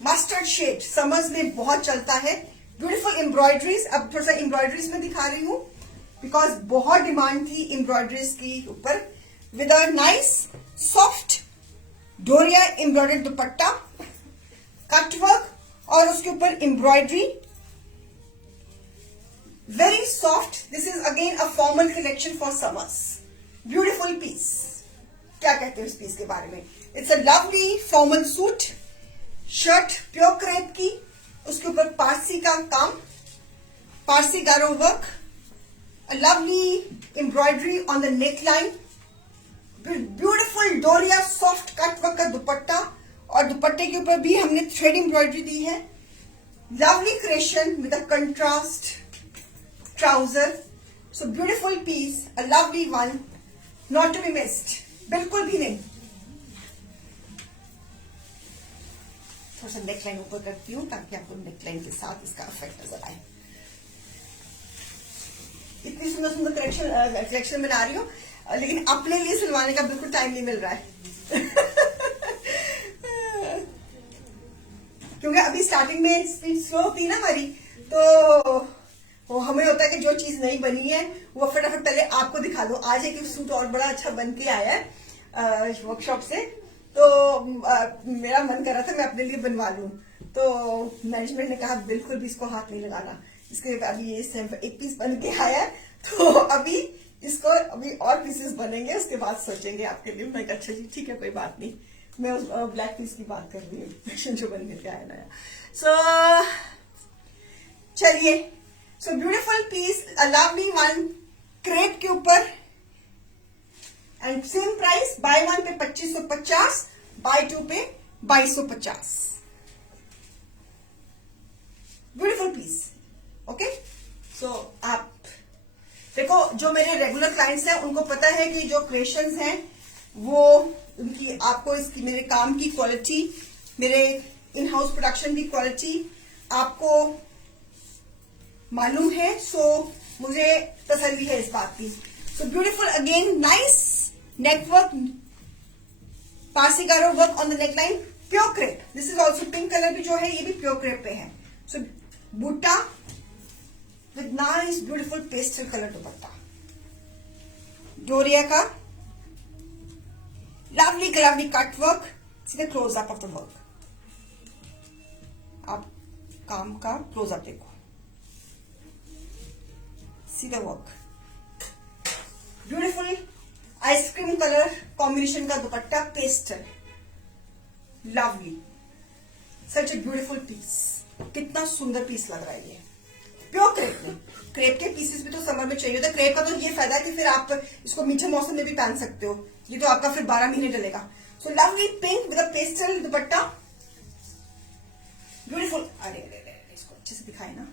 Mustard shade summers में बहुत चलता है. Beautiful embroideries. अब थोड़ा सा एम्ब्रॉयडरीज में दिखा रही हूं बिकॉज बहुत डिमांड थी एम्ब्रॉयडरीज की ऊपर. With a nice soft doria embroidered dupatta, cutwork और उसके ऊपर embroidery. Very soft. This is again a formal collection for summers. Beautiful piece. क्या कहते हो इस पीस के बारे में? It's a lovely formal suit. Shirt pure crepe की, उसके ऊपर पारसी का काम, Parsi gara work, a lovely embroidery on the neck line. Beautiful doria soft cut work का दुपट्टा और दुपट्टे के ऊपर भी हमने थ्रेड एम्ब्रॉयडरी दी है. Lovely creation with a contrast trouser. So beautiful piece, a lovely one, not to be missed. बिल्कुल भी नहीं. थोड़ा सा नेक लाइन ऊपर करती हूँ ताकि आपको नेक लाइन के साथ इसका इफेक्ट नजर आए. इतनी सुंदर सुंदर कलेक्शन बना रही हूँ लेकिन अपने लिए सिलवाने का बिल्कुल टाइम नहीं मिल रहा है. क्योंकि अभी स्टार्टिंग में स्पीड स्लो होती है ना हमारी, तो वो हमें होता है कि जो चीज नहीं बनी है वो फटाफट पहले आपको दिखा दो. आज एक सूट और बड़ा अच्छा बन के आया है वर्कशॉप से, तो मेरा मन कर रहा था मैं अपने लिए बनवा लूं. तो मैनेजमेंट ने कहा बिल्कुल भी इसको हाथ नहीं लगाना. इसके अभी ये एक पीस बन के आया है तो अभी इसको अभी और पीसेस बनेंगे, उसके बाद सोचेंगे आपके लिए. मैं अच्छा जी ठीक है कोई बात नहीं. मैं उस ब्लैक पीस की बात कर रही हूँ जो बन के आया नया. सो चलिए. So beautiful piece, a lovely one crepe के ऊपर and same price. Buy one pay 2550, buy two pay 2250. Beautiful piece. Okay. सो आप देखो, जो मेरे रेगुलर क्लाइंट्स हैं उनको पता है कि जो क्रिएशंस हैं वो उनकी आपको इसकी मेरे काम की क्वालिटी, मेरे इन हाउस प्रोडक्शन की क्वालिटी आपको मालूम है. सो मुझे तसल्ली है इस बात की. So beautiful again nice neckwork, Parsi gara work on the neckline, pure crepe. This is also pink colour भी जो है ये भी प्योर क्रेप पे है. So buta with nice beautiful pastel colour dupatta, doria का लवली लवली कट वर्क. सीधे close up of the work. आप काम का क्लोज अप देखो, सीधा work. Beautiful ice cream colour combination का dupatta, pastel, lovely. Such a beautiful piece. कितना सुंदर पीस लग रहा है ये प्योर क्रेप में. क्रेप के पीसेस भी तो समर में चाहिए होता है. क्रेप का तो ये फायदा है कि फिर आप इसको मीठे मौसम में भी पहन सकते हो. ये तो आपका फिर 12 महीने चलेगा. So lovely pink with a pastel dupatta, beautiful. अरे अरे अरे इसको अच्छे से दिखाए ना.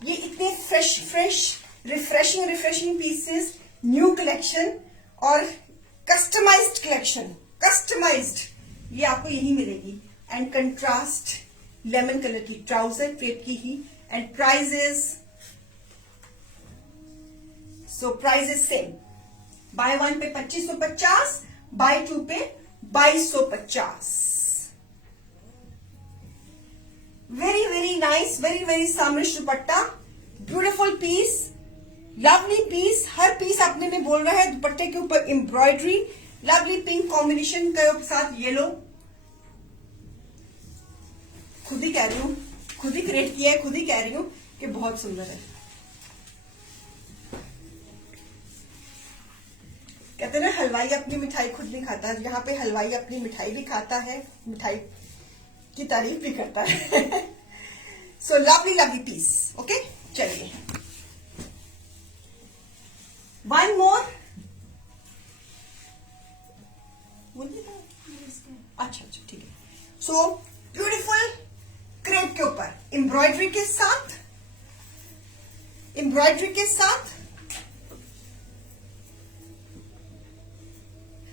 ये इतने fresh refreshing pieces, new collection और कस्टमाइज्ड कलेक्शन. कस्टमाइज्ड ये आपको यही मिलेगी. एंड कंट्रास्ट लेमन कलर की ट्राउजर, क्रेप की ही. And prices, so prices same. Buy one pay 2550, buy two pay 2250. Very nice, very summerish dupatta, beautiful piece, lovely piece. हर piece अपने में बोल रहा है. दुपट्टे के ऊपर एम्ब्रॉयडरी, लवली पिंक कॉम्बिनेशन के साथ येलो. खुद ही कह रही हूं खुद ही क्रिएट किया है, खुद ही कह रही हूँ कि बहुत सुंदर है। कहते हैं ना हलवाई अपनी मिठाई खुद नहीं खाता, यहाँ पे हलवाई अपनी मिठाई भी खाता है, मिठाई की तारीफ भी करता है। So lovely lovely piece. Okay, चलिए वन मोर। अच्छा अच्छा ठीक है। सो ब्यूटीफुल क्रेप के ऊपर एम्ब्रॉयडरी के साथ,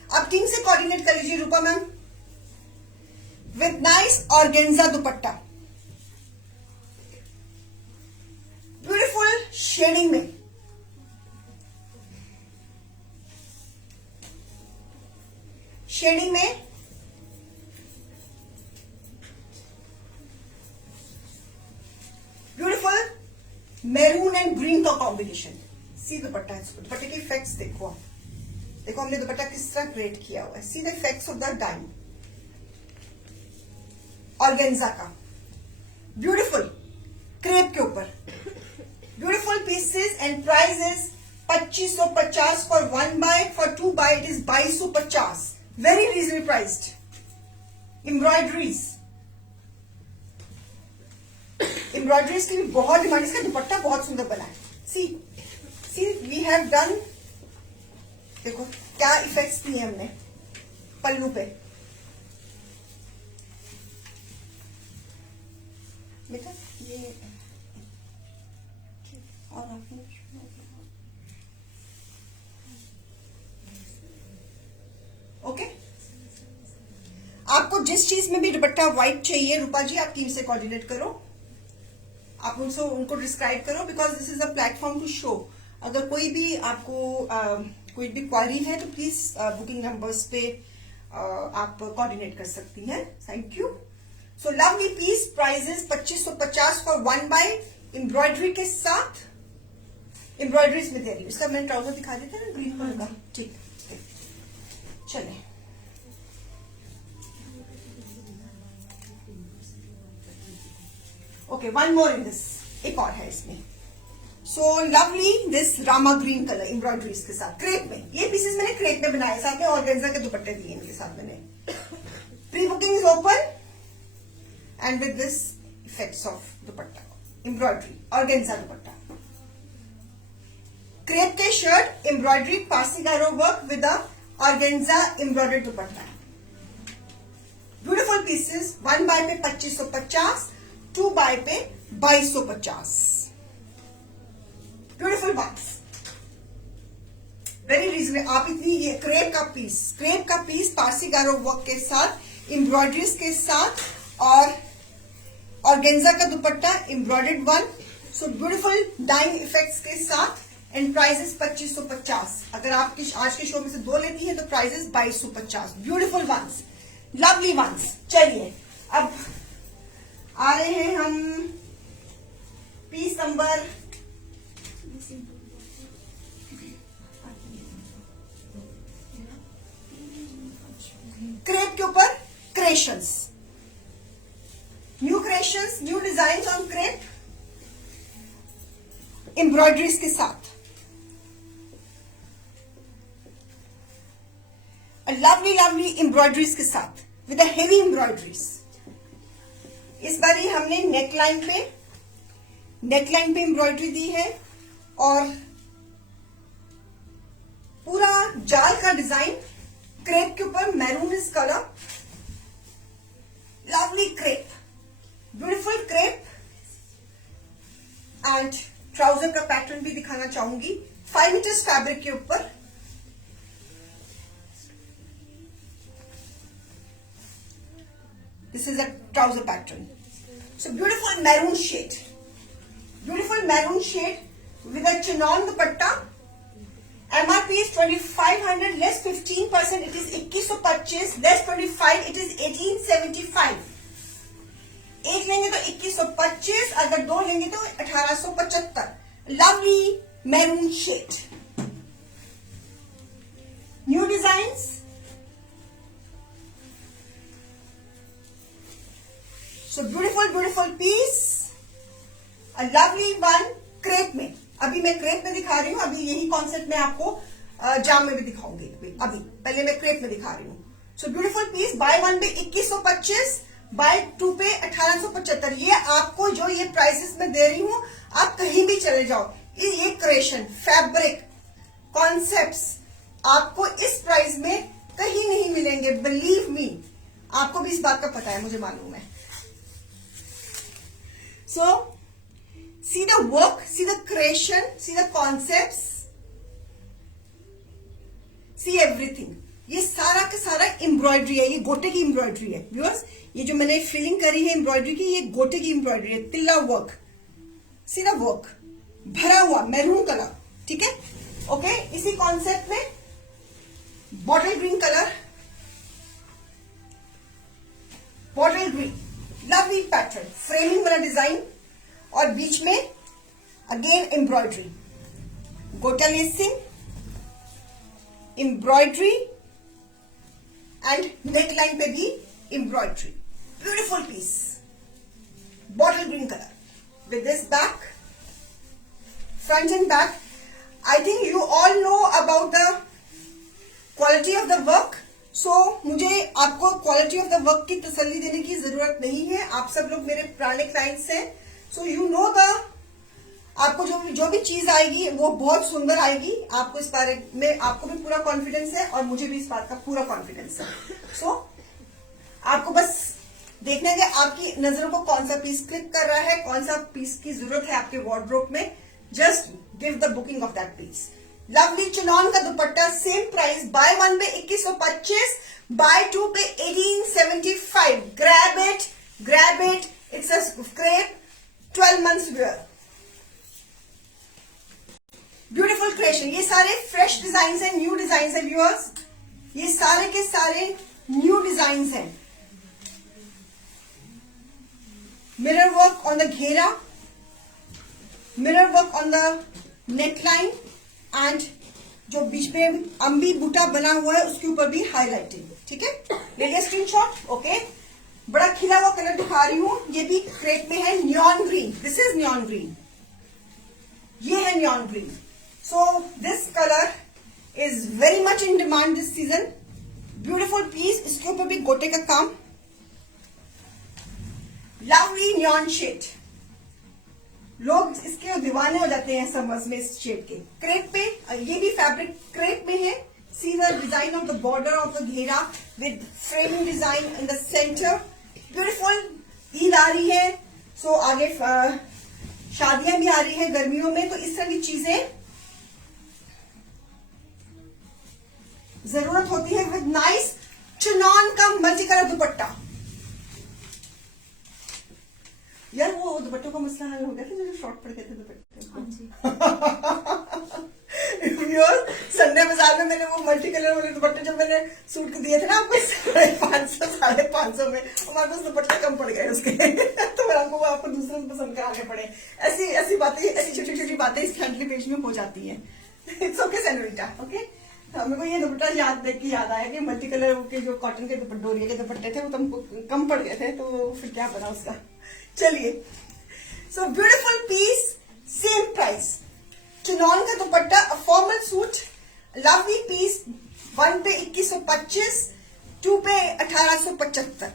अब टीम से कोऑर्डिनेट कर लीजिए Rupa ma'am, with nice organza dupatta, beautiful shading में, ब्यूटीफुल मैरून एंड ग्रीन का कॉम्बिनेशन। सी दुपट्टा, दुपट्टे के इफेक्ट्स देखो, देखो हमने दुपट्टा किस तरह क्रिएट किया हुआ है। See the effects of the dye organza का, ब्यूटीफुल क्रेप के ऊपर, beautiful pieces and price is 2550 for 1 buy, for 2 buy it is 2250, very reasonable priced. Embroideries की भी बहुत डिमांड, इसका दुपट्टा बहुत सुंदर बना है। सी वी हैव डन, देखो क्या इफेक्ट्स दिए हमने पल्लू पे। बेटा ये और आपने ओके, आपको जिस चीज में भी दुपट्टा व्हाइट चाहिए रूपा जी, आप टीम से कोऑर्डिनेट करो, आप उनको डिस्क्राइब करो, because this is a platform to show. अगर कोई भी आपको कोई भी क्वारी है तो प्लीज बुकिंग नंबर्स पे आप कोऑर्डिनेट कर सकती हैं। Thank you. So lovely piece, prices 2550 for 1 buy, embroidery के साथ, एम्ब्रॉयडरीज में दे रही हूँ। इसका मैंने ट्राउजर दिखा दिया था ना ग्रीन कलर का, ठीक। चले okay, one more in this, एक और है इसमें। So lovely this Rama green colour embroideries के साथ क्रेप में। ये पीसेस मैंने क्रेप में बनाए, साथ में ऑर्गेन्जा के दुपट्टे दिए इनके साथ मैंने। Pre booking is open and with this effects of dupatta, embroidery organza dupatta, crepe के shirt, embroidery Parsi gara work with the organza embroidered dupatta, beautiful pieces. 1 buy pay 2550, 2 bye पे 2250, ब्यूटीफुल बॉक्स, वेरी रीजनेबल। आप इतनी, ये क्रेप का पीस पार्सिगारो वर्क के साथ, embroideries के साथ और ऑर्गेन्जा का दुपट्टा embroidered one, so beautiful dyeing effects के साथ, एंड प्राइजेस 2550। अगर आप आज के शो में से 2 लेती हैं तो prices 2250, beautiful ones, lovely ones. चलिए अब आ रहे हैं हम पीस नंबर क्रेप के ऊपर, creations, new design on crepe, embroideries के साथ, लवली एम्ब्रॉयडरीज के साथ विद हेवी एम्ब्रॉयडरीज। इस बार ही हमने नेकलाइन पे एम्ब्रॉयडरी दी है और पूरा जाल का डिजाइन क्रेप के ऊपर, maroon is colour, lovely crepe, beautiful crepe. And trouser का पैटर्न भी दिखाना चाहूंगी, 5 मीटर्स फैब्रिक के ऊपर, this is a trouser pattern. So beautiful maroon shade with a chinon dupatta. MRP is 2500, less 15%, it is 2125, less 25, it is 1875. एक लेंगे तो 2125, अगर 2 लेंगे तो 1875. Lovely maroon shade. New designs. So beautiful piece. Lovely one crepe में। अभी मैं crepe में दिखा रही हूँ, अभी यही कॉन्सेप्ट मैं आपको जाम में भी दिखाऊंगी। अभी पहले मैं क्रेप में दिखा रही हूँ। So beautiful piece, buy one pay 2125, buy two pay 1875। ये आपको जो ये प्राइसेस में दे रही हूँ, आप कहीं भी चले जाओ, ये क्रिएशन, फैब्रिक, कॉन्सेप्ट्स आपको इस प्राइस में कहीं नहीं मिलेंगे। बिलीव मी, आपको भी इस बात का पता है, मुझे मालूम है। So see the work, see the creation, see the concepts, see everything. ये सारा का सारा एम्ब्रॉयडरी है, ये गोटे की एम्ब्रॉयडरी है व्यूअर्स। ये जो मैंने फिलिंग करी है एम्ब्रॉयडरी की, ये गोटे की एम्ब्रॉयडरी है, तिल्ला वर्क, सी द वर्क, भरा हुआ मैरून कलर, ठीक है। ओके, इसी कॉन्सेप्ट में bottle green colour, bottle green, lovely pattern, framing वाला डिजाइन, और बीच में again embroidery, gota lacing, embroidery and neckline पे भी embroidery. Beautiful piece, bottle green colour with this back, front and back. I think you all know about the quality of the work, so मुझे आपको quality of the work की तसल्ली देने की जरूरत नहीं है। आप सब लोग मेरे पुराने क्लाइंट्स हैं, सो यू नो द, आपको जो भी चीज आएगी वो बहुत सुंदर आएगी। आपको इस बारे में, आपको भी पूरा कॉन्फिडेंस है और मुझे भी इस बात का पूरा कॉन्फिडेंस है। सो आपको बस देखना है कि आपकी नजरों को कौन सा पीस क्लिक कर रहा है, कौन सा पीस की जरूरत है आपके वार्डरोब में। Just give the booking of that piece. Lovely chinon का dupatta, same price, buy one pay 2125, buy two pay 1875। Grab it, it's a crepe, 12 months wear. Beautiful creation, ये सारे फ्रेश डिजाइन है, न्यू डिजाइन है viewers, ये सारे के सारे new design हैं। मिरर वर्क ऑन द घेरा, mirror work on the neckline, and जो बीच में अम्बी बूटा बना हुआ है उसके ऊपर भी हाईलाइटिंग, ठीक है। ले लिया स्क्रीनशॉट, ओके। बड़ा खिला हुआ कलर दिखा रही हूं, ये भी क्रेप में है, neon green, this is neon green, ये है neon green. So this color is very much in demand this season. Beautiful piece, इसके ऊपर भी गोटे का काम, lovely neon shade। लोग इसके दीवाने हो जाते हैं समर्स में इस शेड के। क्रेप पे, ये भी फैब्रिक क्रेप में है। See the design of the border of the घेरा with framing design in the center. Beautiful। Eid आ रही है, so आगे शादियां भी आ रही है गर्मियों में, तो इस तरह की चीजें जरूरत होती है। विद नाइस चिनॉन का मल्टी कलर दुपट्टा। यार वो दुपट्टों का मसला हल हो गया था जो शॉर्ट पड़ गए थे दुपट्टे। संडे बाजार में मैंने वो मल्टी कलर वाले दुपट्टे जब मैंने सूट को दिए थे ना आपको 550 में, हमारे पास दुपट्टे कम पड़ गए उसके तो हमको वो आपको दूसरे पसंद कराने पड़े। ऐसी बातें, ऐसी छोटी छोटी बातें इस फ्रेंडली पेज में हो जाती है। It's okay senorita, okay. मेरे को ये दुपट्टा देख के याद आया कि मल्टी कलर के जो कॉटन के डोरिया के दुपट्टे थे वो तुमको कम पड़ गए थे, तो फिर क्या बना उसका। चलिए, so beautiful piece, same price, chinon का dupatta, a formal suit, lovely piece, one pay 2125, to pay 1875।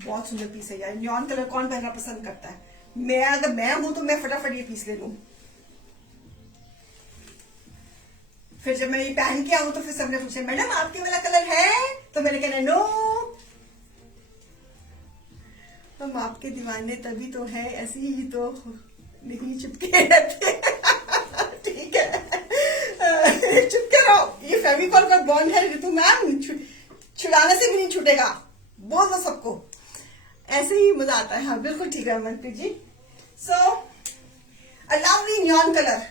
बहुत सुंदर पीस है यार। न्योन कलर कौन पहनना पसंद करता है? अगर मैं हूं तो मैं फटाफट ये पीस ले लूं। फिर जब मैंने ये पहन के आऊं तो फिर सबने पूछा मैडम आपके वाला कलर है, तो मैंने कहना नो, हम आपके दीवाने तभी तो है, ऐसे ही तो नहीं चिपके रहते। ठीक है, चिपके रहो। ये फेविकॉल का बॉन्ड है ऋतु मैम, छुड़ाने से भी नहीं छूटेगा, बोल दो सबको। ऐसे ही मजा आता है। हाँ बिल्कुल ठीक है मनप्रीत जी। सो अ लवली नियॉन कलर,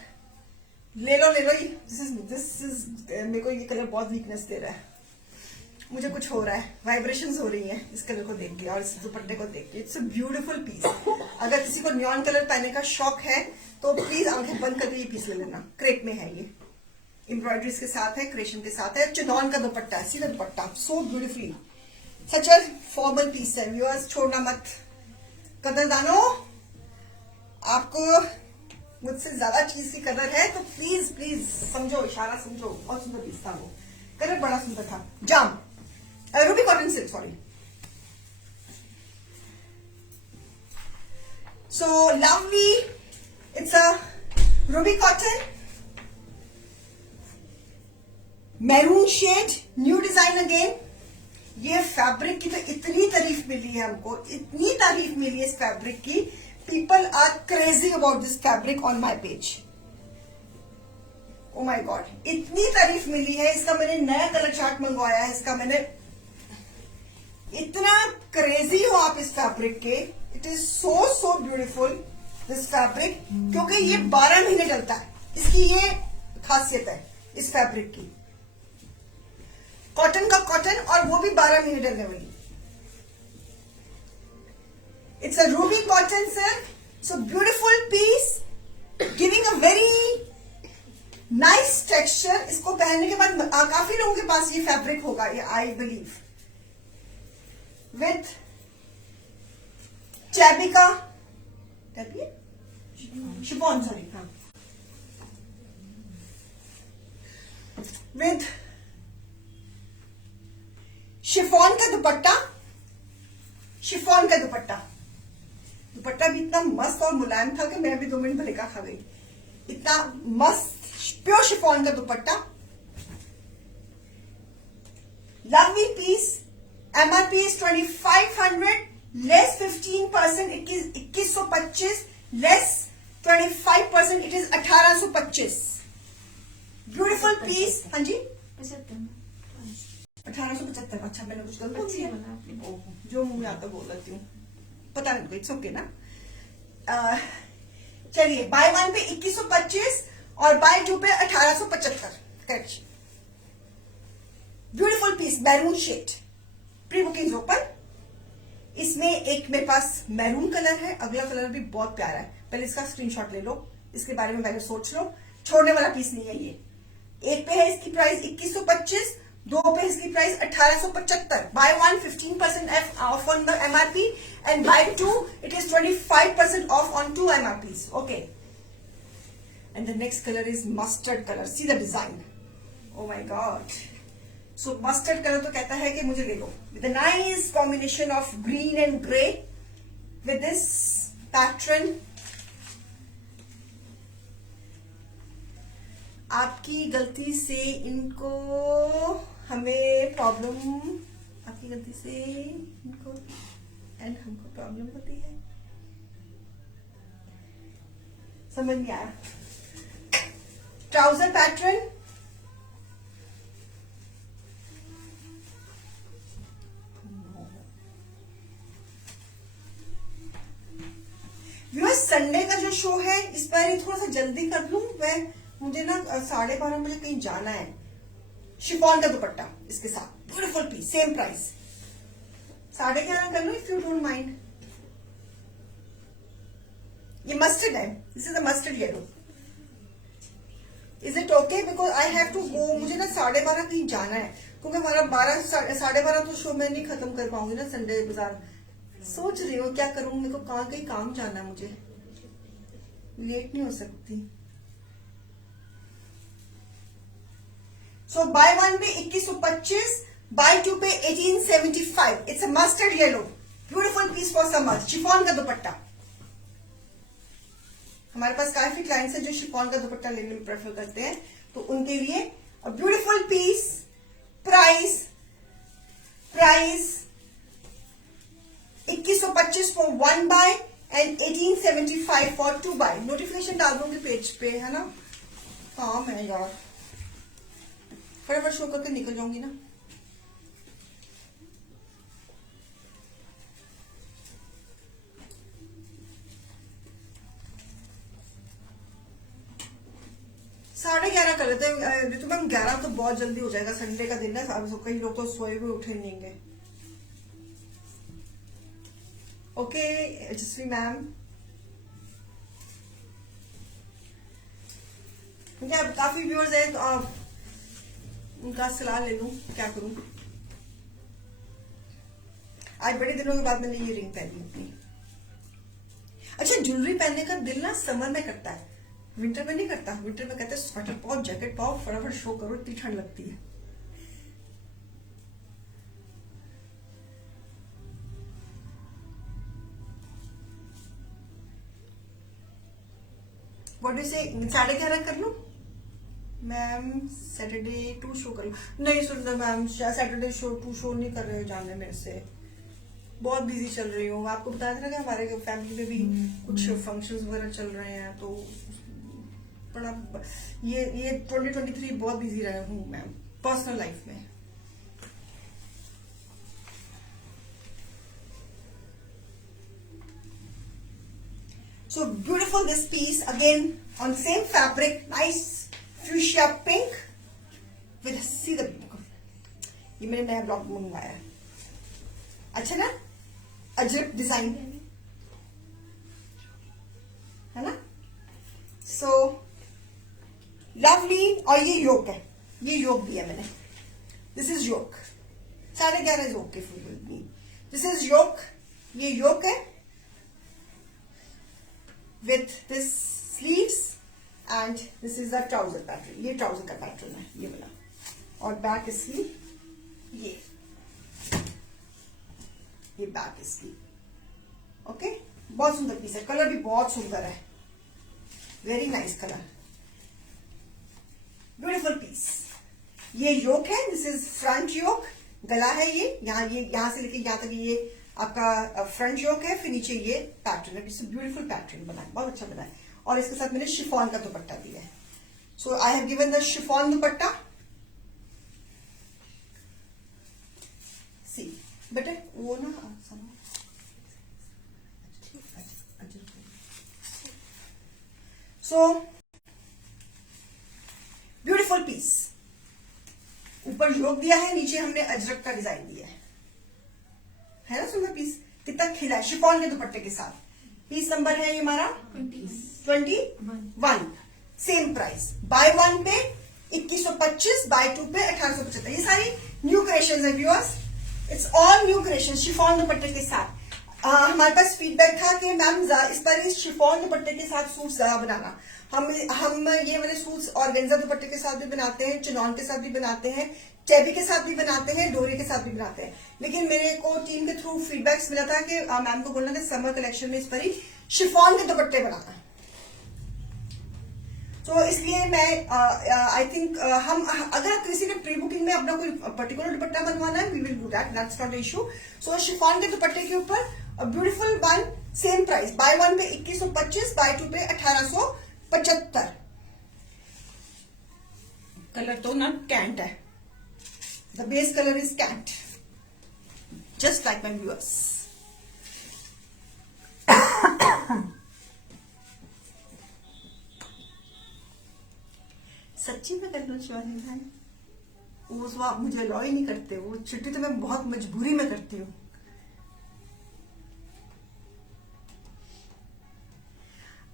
ले लो। दिस इज मेरे को ये कलर बहुत वीकनेस दे रहा है, मुझे कुछ हो रहा है, वाइब्रेशंस हो रही हैं इस कलर को देख के और इस दुपट्टे को देख के। It's a beautiful piece. अगर किसी को नियॉन कलर पहनने का शौक है तो प्लीज आंखें बंद करके ये पीस ले लेना। क्रेप में है ये, एम्ब्रॉयडरीज के साथ है, क्रेशन के साथ है, चिनॉन का दुपट्टा है, सीधा दुपट्टा, so beautifully, such a formal piece है। व्यूअर्स छोड़ना मत, कदरदानो, आपको मुझसे ज्यादा चीज की कदर है तो प्लीज प्लीज समझो, इशारा समझो। बहुत सुंदर पीस था वो, कलर बड़ा सुंदर था, jam ruby cotton silk, sorry. So lovely, it's a ruby cotton, maroon shade, new design again। ये फैब्रिक की तो इतनी तारीफ मिली है हमको, इतनी तारीफ मिली है इस फैब्रिक की, people are crazy about this fabric on my page. Oh my god, इतनी तारीफ मिली है इसका। मैंने नया कलर चार्ट मंगवाया है इसका, मैंने इतना क्रेजी हो आप इस फैब्रिक के। It is so beautiful this fabric, क्योंकि ये 12 महीने चलता है, इसकी ये खासियत है इस फैब्रिक की। कॉटन का कॉटन, और वो भी 12 महीने चलने वाली। It's a ruby cotton silk, so beautiful piece, giving a very nice texture. इसको पहनने के बाद काफी लोगों के पास ये फैब्रिक होगा, ये आई बिलीव, विथ चैबिका शिफॉन, सॉरी, हाँ, विथ शिफॉन का दुपट्टा, शिफॉन का दुपट्टा। दुपट्टा भी इतना मस्त और मुलायम था कि मैं भी 2 मिनट भलेका खा गई। इतना मस्त प्योर शिफॉन का दुपट्टा, lovely piece. MRP is 2500, less 15%, it is 2125, less 25%, it is 1825। Beautiful piece. हाँ जी, 1875। अच्छा, मैंने कुछ गलत बोल दिया? ओह, जो मुंह में आता बोल देती हूँ, पता नहीं, इट्स ओके ना। चलिए, बाय 1 पे 2125 और bye 2 pay 1875। Correct, beautiful piece, maroon shade, pre booking open. इसमें एक मेरे पास मैरून कलर है, अगला कलर भी बहुत प्यारा है। पहले इसका स्क्रीनशॉट ले लो, इसके बारे में पहले सोच लो, छोड़ने वाला पीस नहीं है ये। एक पे है इसकी प्राइस 2125, 2 पे इसकी price 1875। Buy 1 15% off on the MRP and buy 2 it is 25% off on 2 MRPs। Okay, and the next colour is mustard colour, see the design, oh my god. So mustard colour तो कहता है कि मुझे ले लो, with a nice combination of green and grey, with this pattern. आपकी गलती से इनको, हमें प्रॉब्लम, आपकी गलती से इनको एंड हमको प्रॉब्लम होती है, समझ नहीं आया। ट्राउजर पैटर्न, संडे का जो शो है इस पर थोड़ा सा जल्दी कर लूं मैं, मुझे ना 12:30 बजे कहीं जाना है। शिफॉन का दुपट्टा इसके साथ, ब्यूटीफुल पीस, सेम प्राइस, 11:30 कर लूं इफ यू डोंट माइंड। ये मस्टर्ड है, this is a mustard yellow. Is it okay? Because I have to go, मुझे ना 12:30 कहीं जाना है, क्योंकि हमारा 12 तो शो मैं नहीं खत्म कर पाऊंगी ना संडे बाजार। सोच रही हूँ क्या करूं, मेरे को कहीं काम जाना है, मुझे लेट नहीं हो सकती। सो बाय 1 पे 2125, buy 2 pay 1875। It's a mustard yellow, beautiful piece for summer, chiffon का दुपट्टा। हमारे पास काफी क्लाइंट्स हैं जो शिफॉन का दुपट्टा लेने में प्रेफर करते हैं, तो उनके लिए a beautiful piece. Price 2125 for 1 buy and 1875 for 2 buy. Notification डाल दूंगी पेज पे, है ना। काम है यार, फटाफट शो करके निकल जाऊंगी ना। साढ़े 11 कर लेते हैं तो मैम, 11 तो बहुत जल्दी हो जाएगा, संडे का दिन है, कई लोग तो सोए हुए उठे नहीं। ओके यशस्वी मैम, क्योंकि अब काफी व्यूअर्स हैं तो अब उनका सलाह ले लूं, क्या करूं। आज बड़े दिनों के बाद मैंने ये रिंग पहनी अपनी। अच्छा, ज्वेलरी पहनने का दिल ना समर में करता है, विंटर में नहीं करता। विंटर में कहते हैं स्वेटर पाओ, जैकेट पाओ, फटाफट शो करो, इतनी ठंड लगती है। व्हाट से 11:30 कर लूं मैम? सैटरडे 2 शो कर लूं? नहीं सुंदर मैम, सैटरडे 2 शो नहीं कर रहे हो, जानने मेरे से बहुत बिजी चल रही हूँ। आपको बताया था ना कि हमारे फैमिली में भी कुछ फंक्शंस वगैरह चल रहे हैं, तो बड़ा ये 2023 बहुत बिजी रहा हूँ मैम पर्सनल लाइफ में। So beautiful this piece again on same fabric, nice fuchsia pink with see the ये मैंने नया ब्लॉक मंगवाया है, अच्छा ना, अजरक डिजाइन है ना। So lovely. और ये योक है, ये योक दिया मैंने, this is yoke. 11:30 is okay for me. This is yoke, ये योक है with this sleeves and this is the trouser pattern। ये trouser का पैटर्न है ये वाला, और बैक इसकी ये बैक इसकी। ओके, बहुत सुंदर पीस है, कलर भी बहुत सुंदर है, very nice colour, beautiful piece. ये योक है, दिस इज फ्रंट योक, गला है ये यहाँ से लेके यहाँ तक ये आपका फ्रंट योक है, फिर नीचे ये पैटर्न है। ब्यूटीफुल पैटर्न बना है, बहुत अच्छा बना है। और इसके साथ मैंने शिफॉन का दुपट्टा दिया है। So I have given the chiffon dupatta. See बेटे वो ना सो ब्यूटीफुल पीस। ऊपर योक दिया है, नीचे हमने अजरक का डिजाइन दिया है ना सुंदर पीस, कितना खिला है शिफॉन के दुपट्टे के साथ। पीस नंबर है ये हमारा 21, सेम प्राइस। बाय 1 पे 2125, बाय 2 पे 1875। ये सारी न्यू क्रिएशंस है viewers, it's all new creation chiffon दुपट्टे के साथ। हमारे पास फीडबैक था कि मैम इस बार इस शिफॉन दुपट्टे के साथ सूट ज्यादा बनाना। हम ये वाले सूट्स ऑर्गेन्जा दुपट्टे के साथ भी बनाते हैं, चिनॉन के साथ भी बनाते हैं, चेबी के साथ भी बनाते हैं, डोरी के साथ भी बनाते हैं। लेकिन मेरे को टीम के थ्रू फीडबैक्स मिला था कि मैम को बोलना था समर कलेक्शन में इस पर ही शिफॉन के दुपट्टे बनाना। तो इसलिए मैं आई थिंक हम अगर किसी ने प्री बुकिंग में अपना कोई पर्टिकुलर दुपट्टा बनवाना है, we will do that, that's not issue. So chiffon के दुपट्टे के ऊपर ब्यूटीफुल वन, सेम प्राइस। बाय 1 पे 2125, बाय 2 पे 1875। कलर तो ना कैंट है, the base color is cat, just like my viewers। सच्ची में करना चाहिए भाई, वो आप मुझे अलाउ ही नहीं करते, वो छुट्टी तो मैं बहुत मजबूरी में करती हूँ।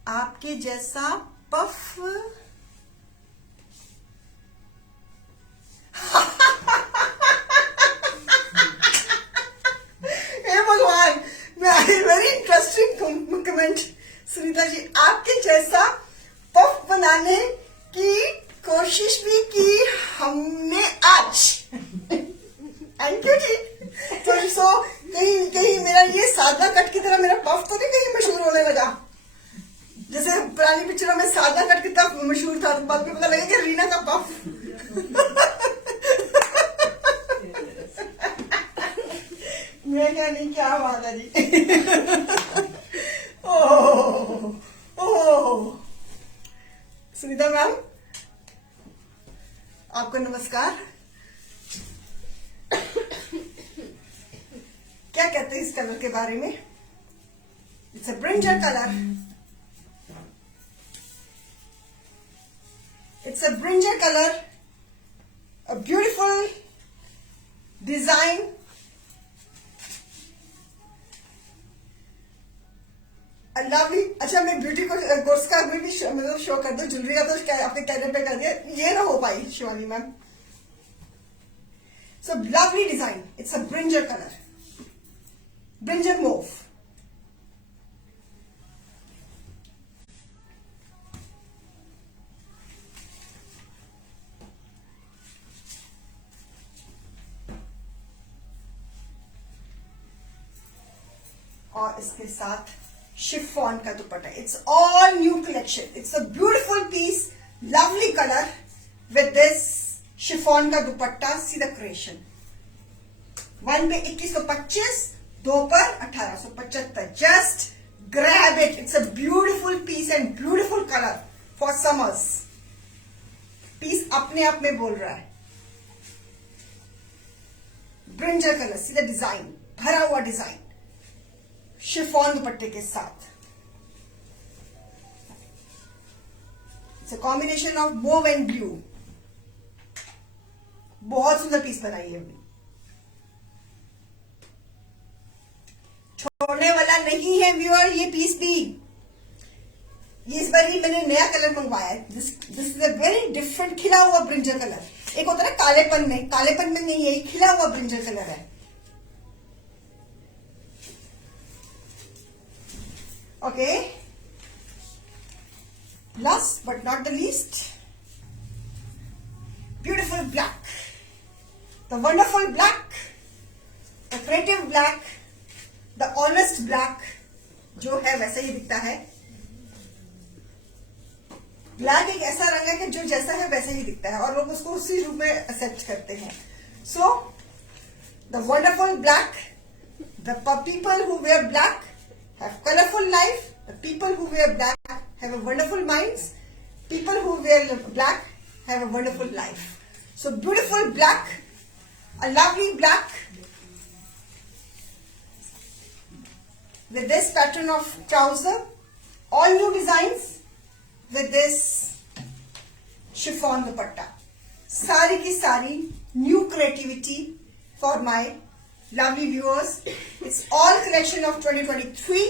आपके जैसा puff very interesting comment Sunita ji. आपके जैसा पफ बनाने की कोशिश भी की हमने आज। थैंक यू जी। तो कहीं मेरा ये साधना कट की तरह मेरा पफ तो नहीं कहीं मशहूर होने लगा, जैसे पुरानी पिक्चरों में साधना कट कितना मशहूर था, तो बाद में पता लगा कि रीना का पफ। मैं क्या नहीं, क्या बात है जी। ओह सुनीता मैम आपको नमस्कार। क्या कहते हैं इस कलर के बारे में? It's a brinjal colour, it's a brinjal colour, a beautiful design, lovely. अच्छा, मैं ब्यूटी कोर्स का भी मतलब शो कर दूं, ज्वेलरी का तो आपके कैरियर पे कर दिया, ये ना हो पाई Shivani ma'am. So lovely design, it's a brinjal colour, brinjal mauve. और इसके साथ शिफॉन का dupatta, it's all new collection, it's a beautiful piece, lovely colour with this chiffon का दुपट्टा। सी द क्रिएशन, 1 पे 2125, 2 पर 1875। Just grab it, it's a beautiful piece and beautiful colour for summers. Piece अपने आप में बोल रहा है। Brinjal colour, see the design, भरा हुआ डिजाइन शिफॉन दुपट्टे के साथ। It's a combination of mauve and blue. बहुत सुंदर पीस बनाई है अभी, छोड़ने वाला नहीं है व्यूअर ये पीस भी। ये इस बार ही मैंने नया कलर मंगवाया है। This is a very different खिला हुआ ब्रिंजल कलर। एक होता है ना कालेपन में नहीं है, खिला हुआ ब्रिंजल कलर है। Okay, last but not the least, beautiful black, the wonderful black, the creative black, the honest black, जो है वैसा ही दिखता है। ब्लैक एक ऐसा रंग है कि जो जैसा है वैसा ही दिखता है और लोग उसको उसी रूप में एक्सेप्ट करते हैं। So, the wonderful black, the people who wear black have colorful life. The people who wear black have a wonderful minds. People who wear black have a wonderful life. So beautiful black, a lovely black with this pattern of trouser, all new designs with this chiffon dupatta. सारी की सारी new creativity for my lovely viewers. It's all collection of 2023.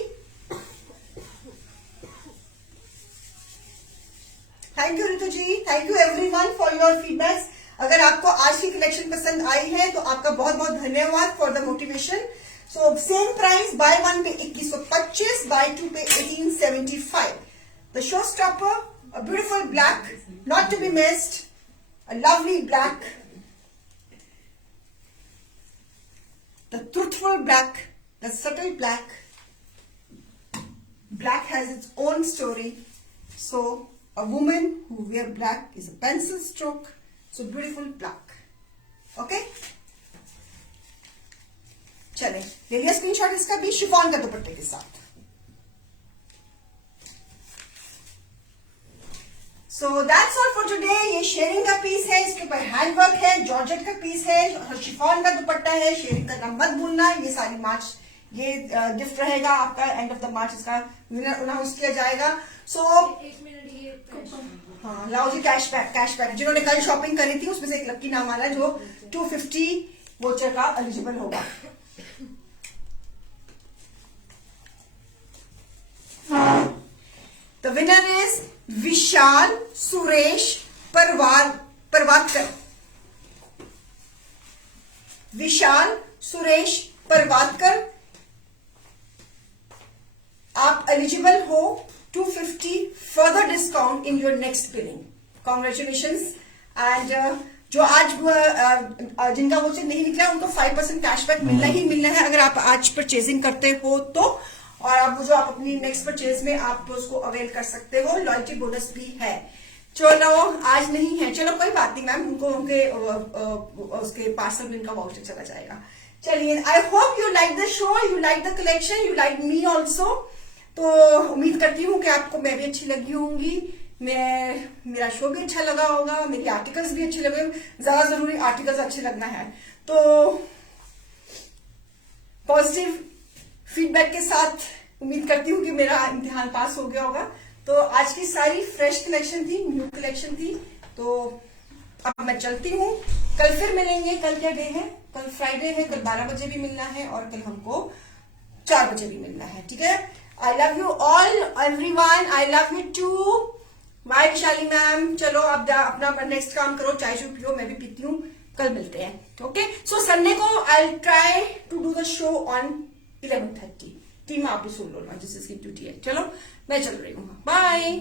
Thank you Ritu ji, thank you everyone for your feedbacks. अगर आपको आज की collection पसंद आई है तो आपका बहुत बहुत धन्यवाद for the motivation. So same price, bye 1 पे 2125, buy 2 pay 1875। The show stopper, a beautiful black, not to be missed, a lovely black, the truthful black, the subtle black. Black has its own story. So a woman who wear black is a pencil stroke. So beautiful black. Okay? चले ले लिया screenshot इसका भी chiffon का दुपट्टे के साथ। So that's all for today. ये शेयरिंग का पीस है, इसके ऊपर हैंडवर्क है, जॉर्जेट का पीस है, शिफॉन का दुपट्टा है। शेयरिंग करना मत भूलना। ये सारी मार्च ये गिफ्ट रहेगा आपका, एंड ऑफ द मार्च इसका विनर अनाउंस किया जाएगा। सो हाँ, लाओ जी कैशबैक जिन्होंने कल शॉपिंग करी थी उसमें से एक लक्की नाम आ रहा है जो 250 वोचर का एलिजिबल होगा। The winner is विशाल सुरेश परवातकर। विशाल सुरेश परवातकर, आप एलिजिबल हो 250 further discount in your next billing. Congratulations. And जो आज जिनका वोचर नहीं निकला उनको 5% कैशबैक मिलना ही मिलना है अगर आप आज परचेजिंग करते हो तो। और आप जो आप अपनी नेक्स्ट परचेज में आप उसको अवेल कर सकते हो। लॉयल्टी बोनस भी है। चलो आज नहीं है, चलो कोई बात नहीं मैम, उनको उनके उसके पार्सल में उनका वाउचर चला जाएगा। चलिए, I hope you like the show, you like the collection, you like me also. तो उम्मीद करती हूँ कि आपको मैं भी अच्छी लगी होंगी, मेरा शो भी अच्छा लगा होगा, मेरे आर्टिकल्स भी अच्छे लगे। ज्यादा जरूरी आर्टिकल्स अच्छे लगना है। तो पॉजिटिव फीडबैक के साथ उम्मीद करती हूँ कि मेरा इम्तिहान पास हो गया होगा। तो आज की सारी फ्रेश कलेक्शन थी, न्यू कलेक्शन थी। तो अब मैं चलती हूँ, कल फिर मिलेंगे। कल क्या डे है? कल फ्राइडे है। कल 12 बजे भी मिलना है और कल हमको 4 बजे भी मिलना है। ठीक है? I love you all everyone, I love you too. Bye Vishali ma'am. चलो अब अपना नेक्स्ट काम करो, चाय शू पियो, मैं भी पीती हूँ, कल मिलते हैं। ओके, सो संडे को I try to do the show on 11:30। Team आप भी सुन लो ना, जिस इसकी ड्यूटी है। चलो मैं चल रही हूँ, बाय।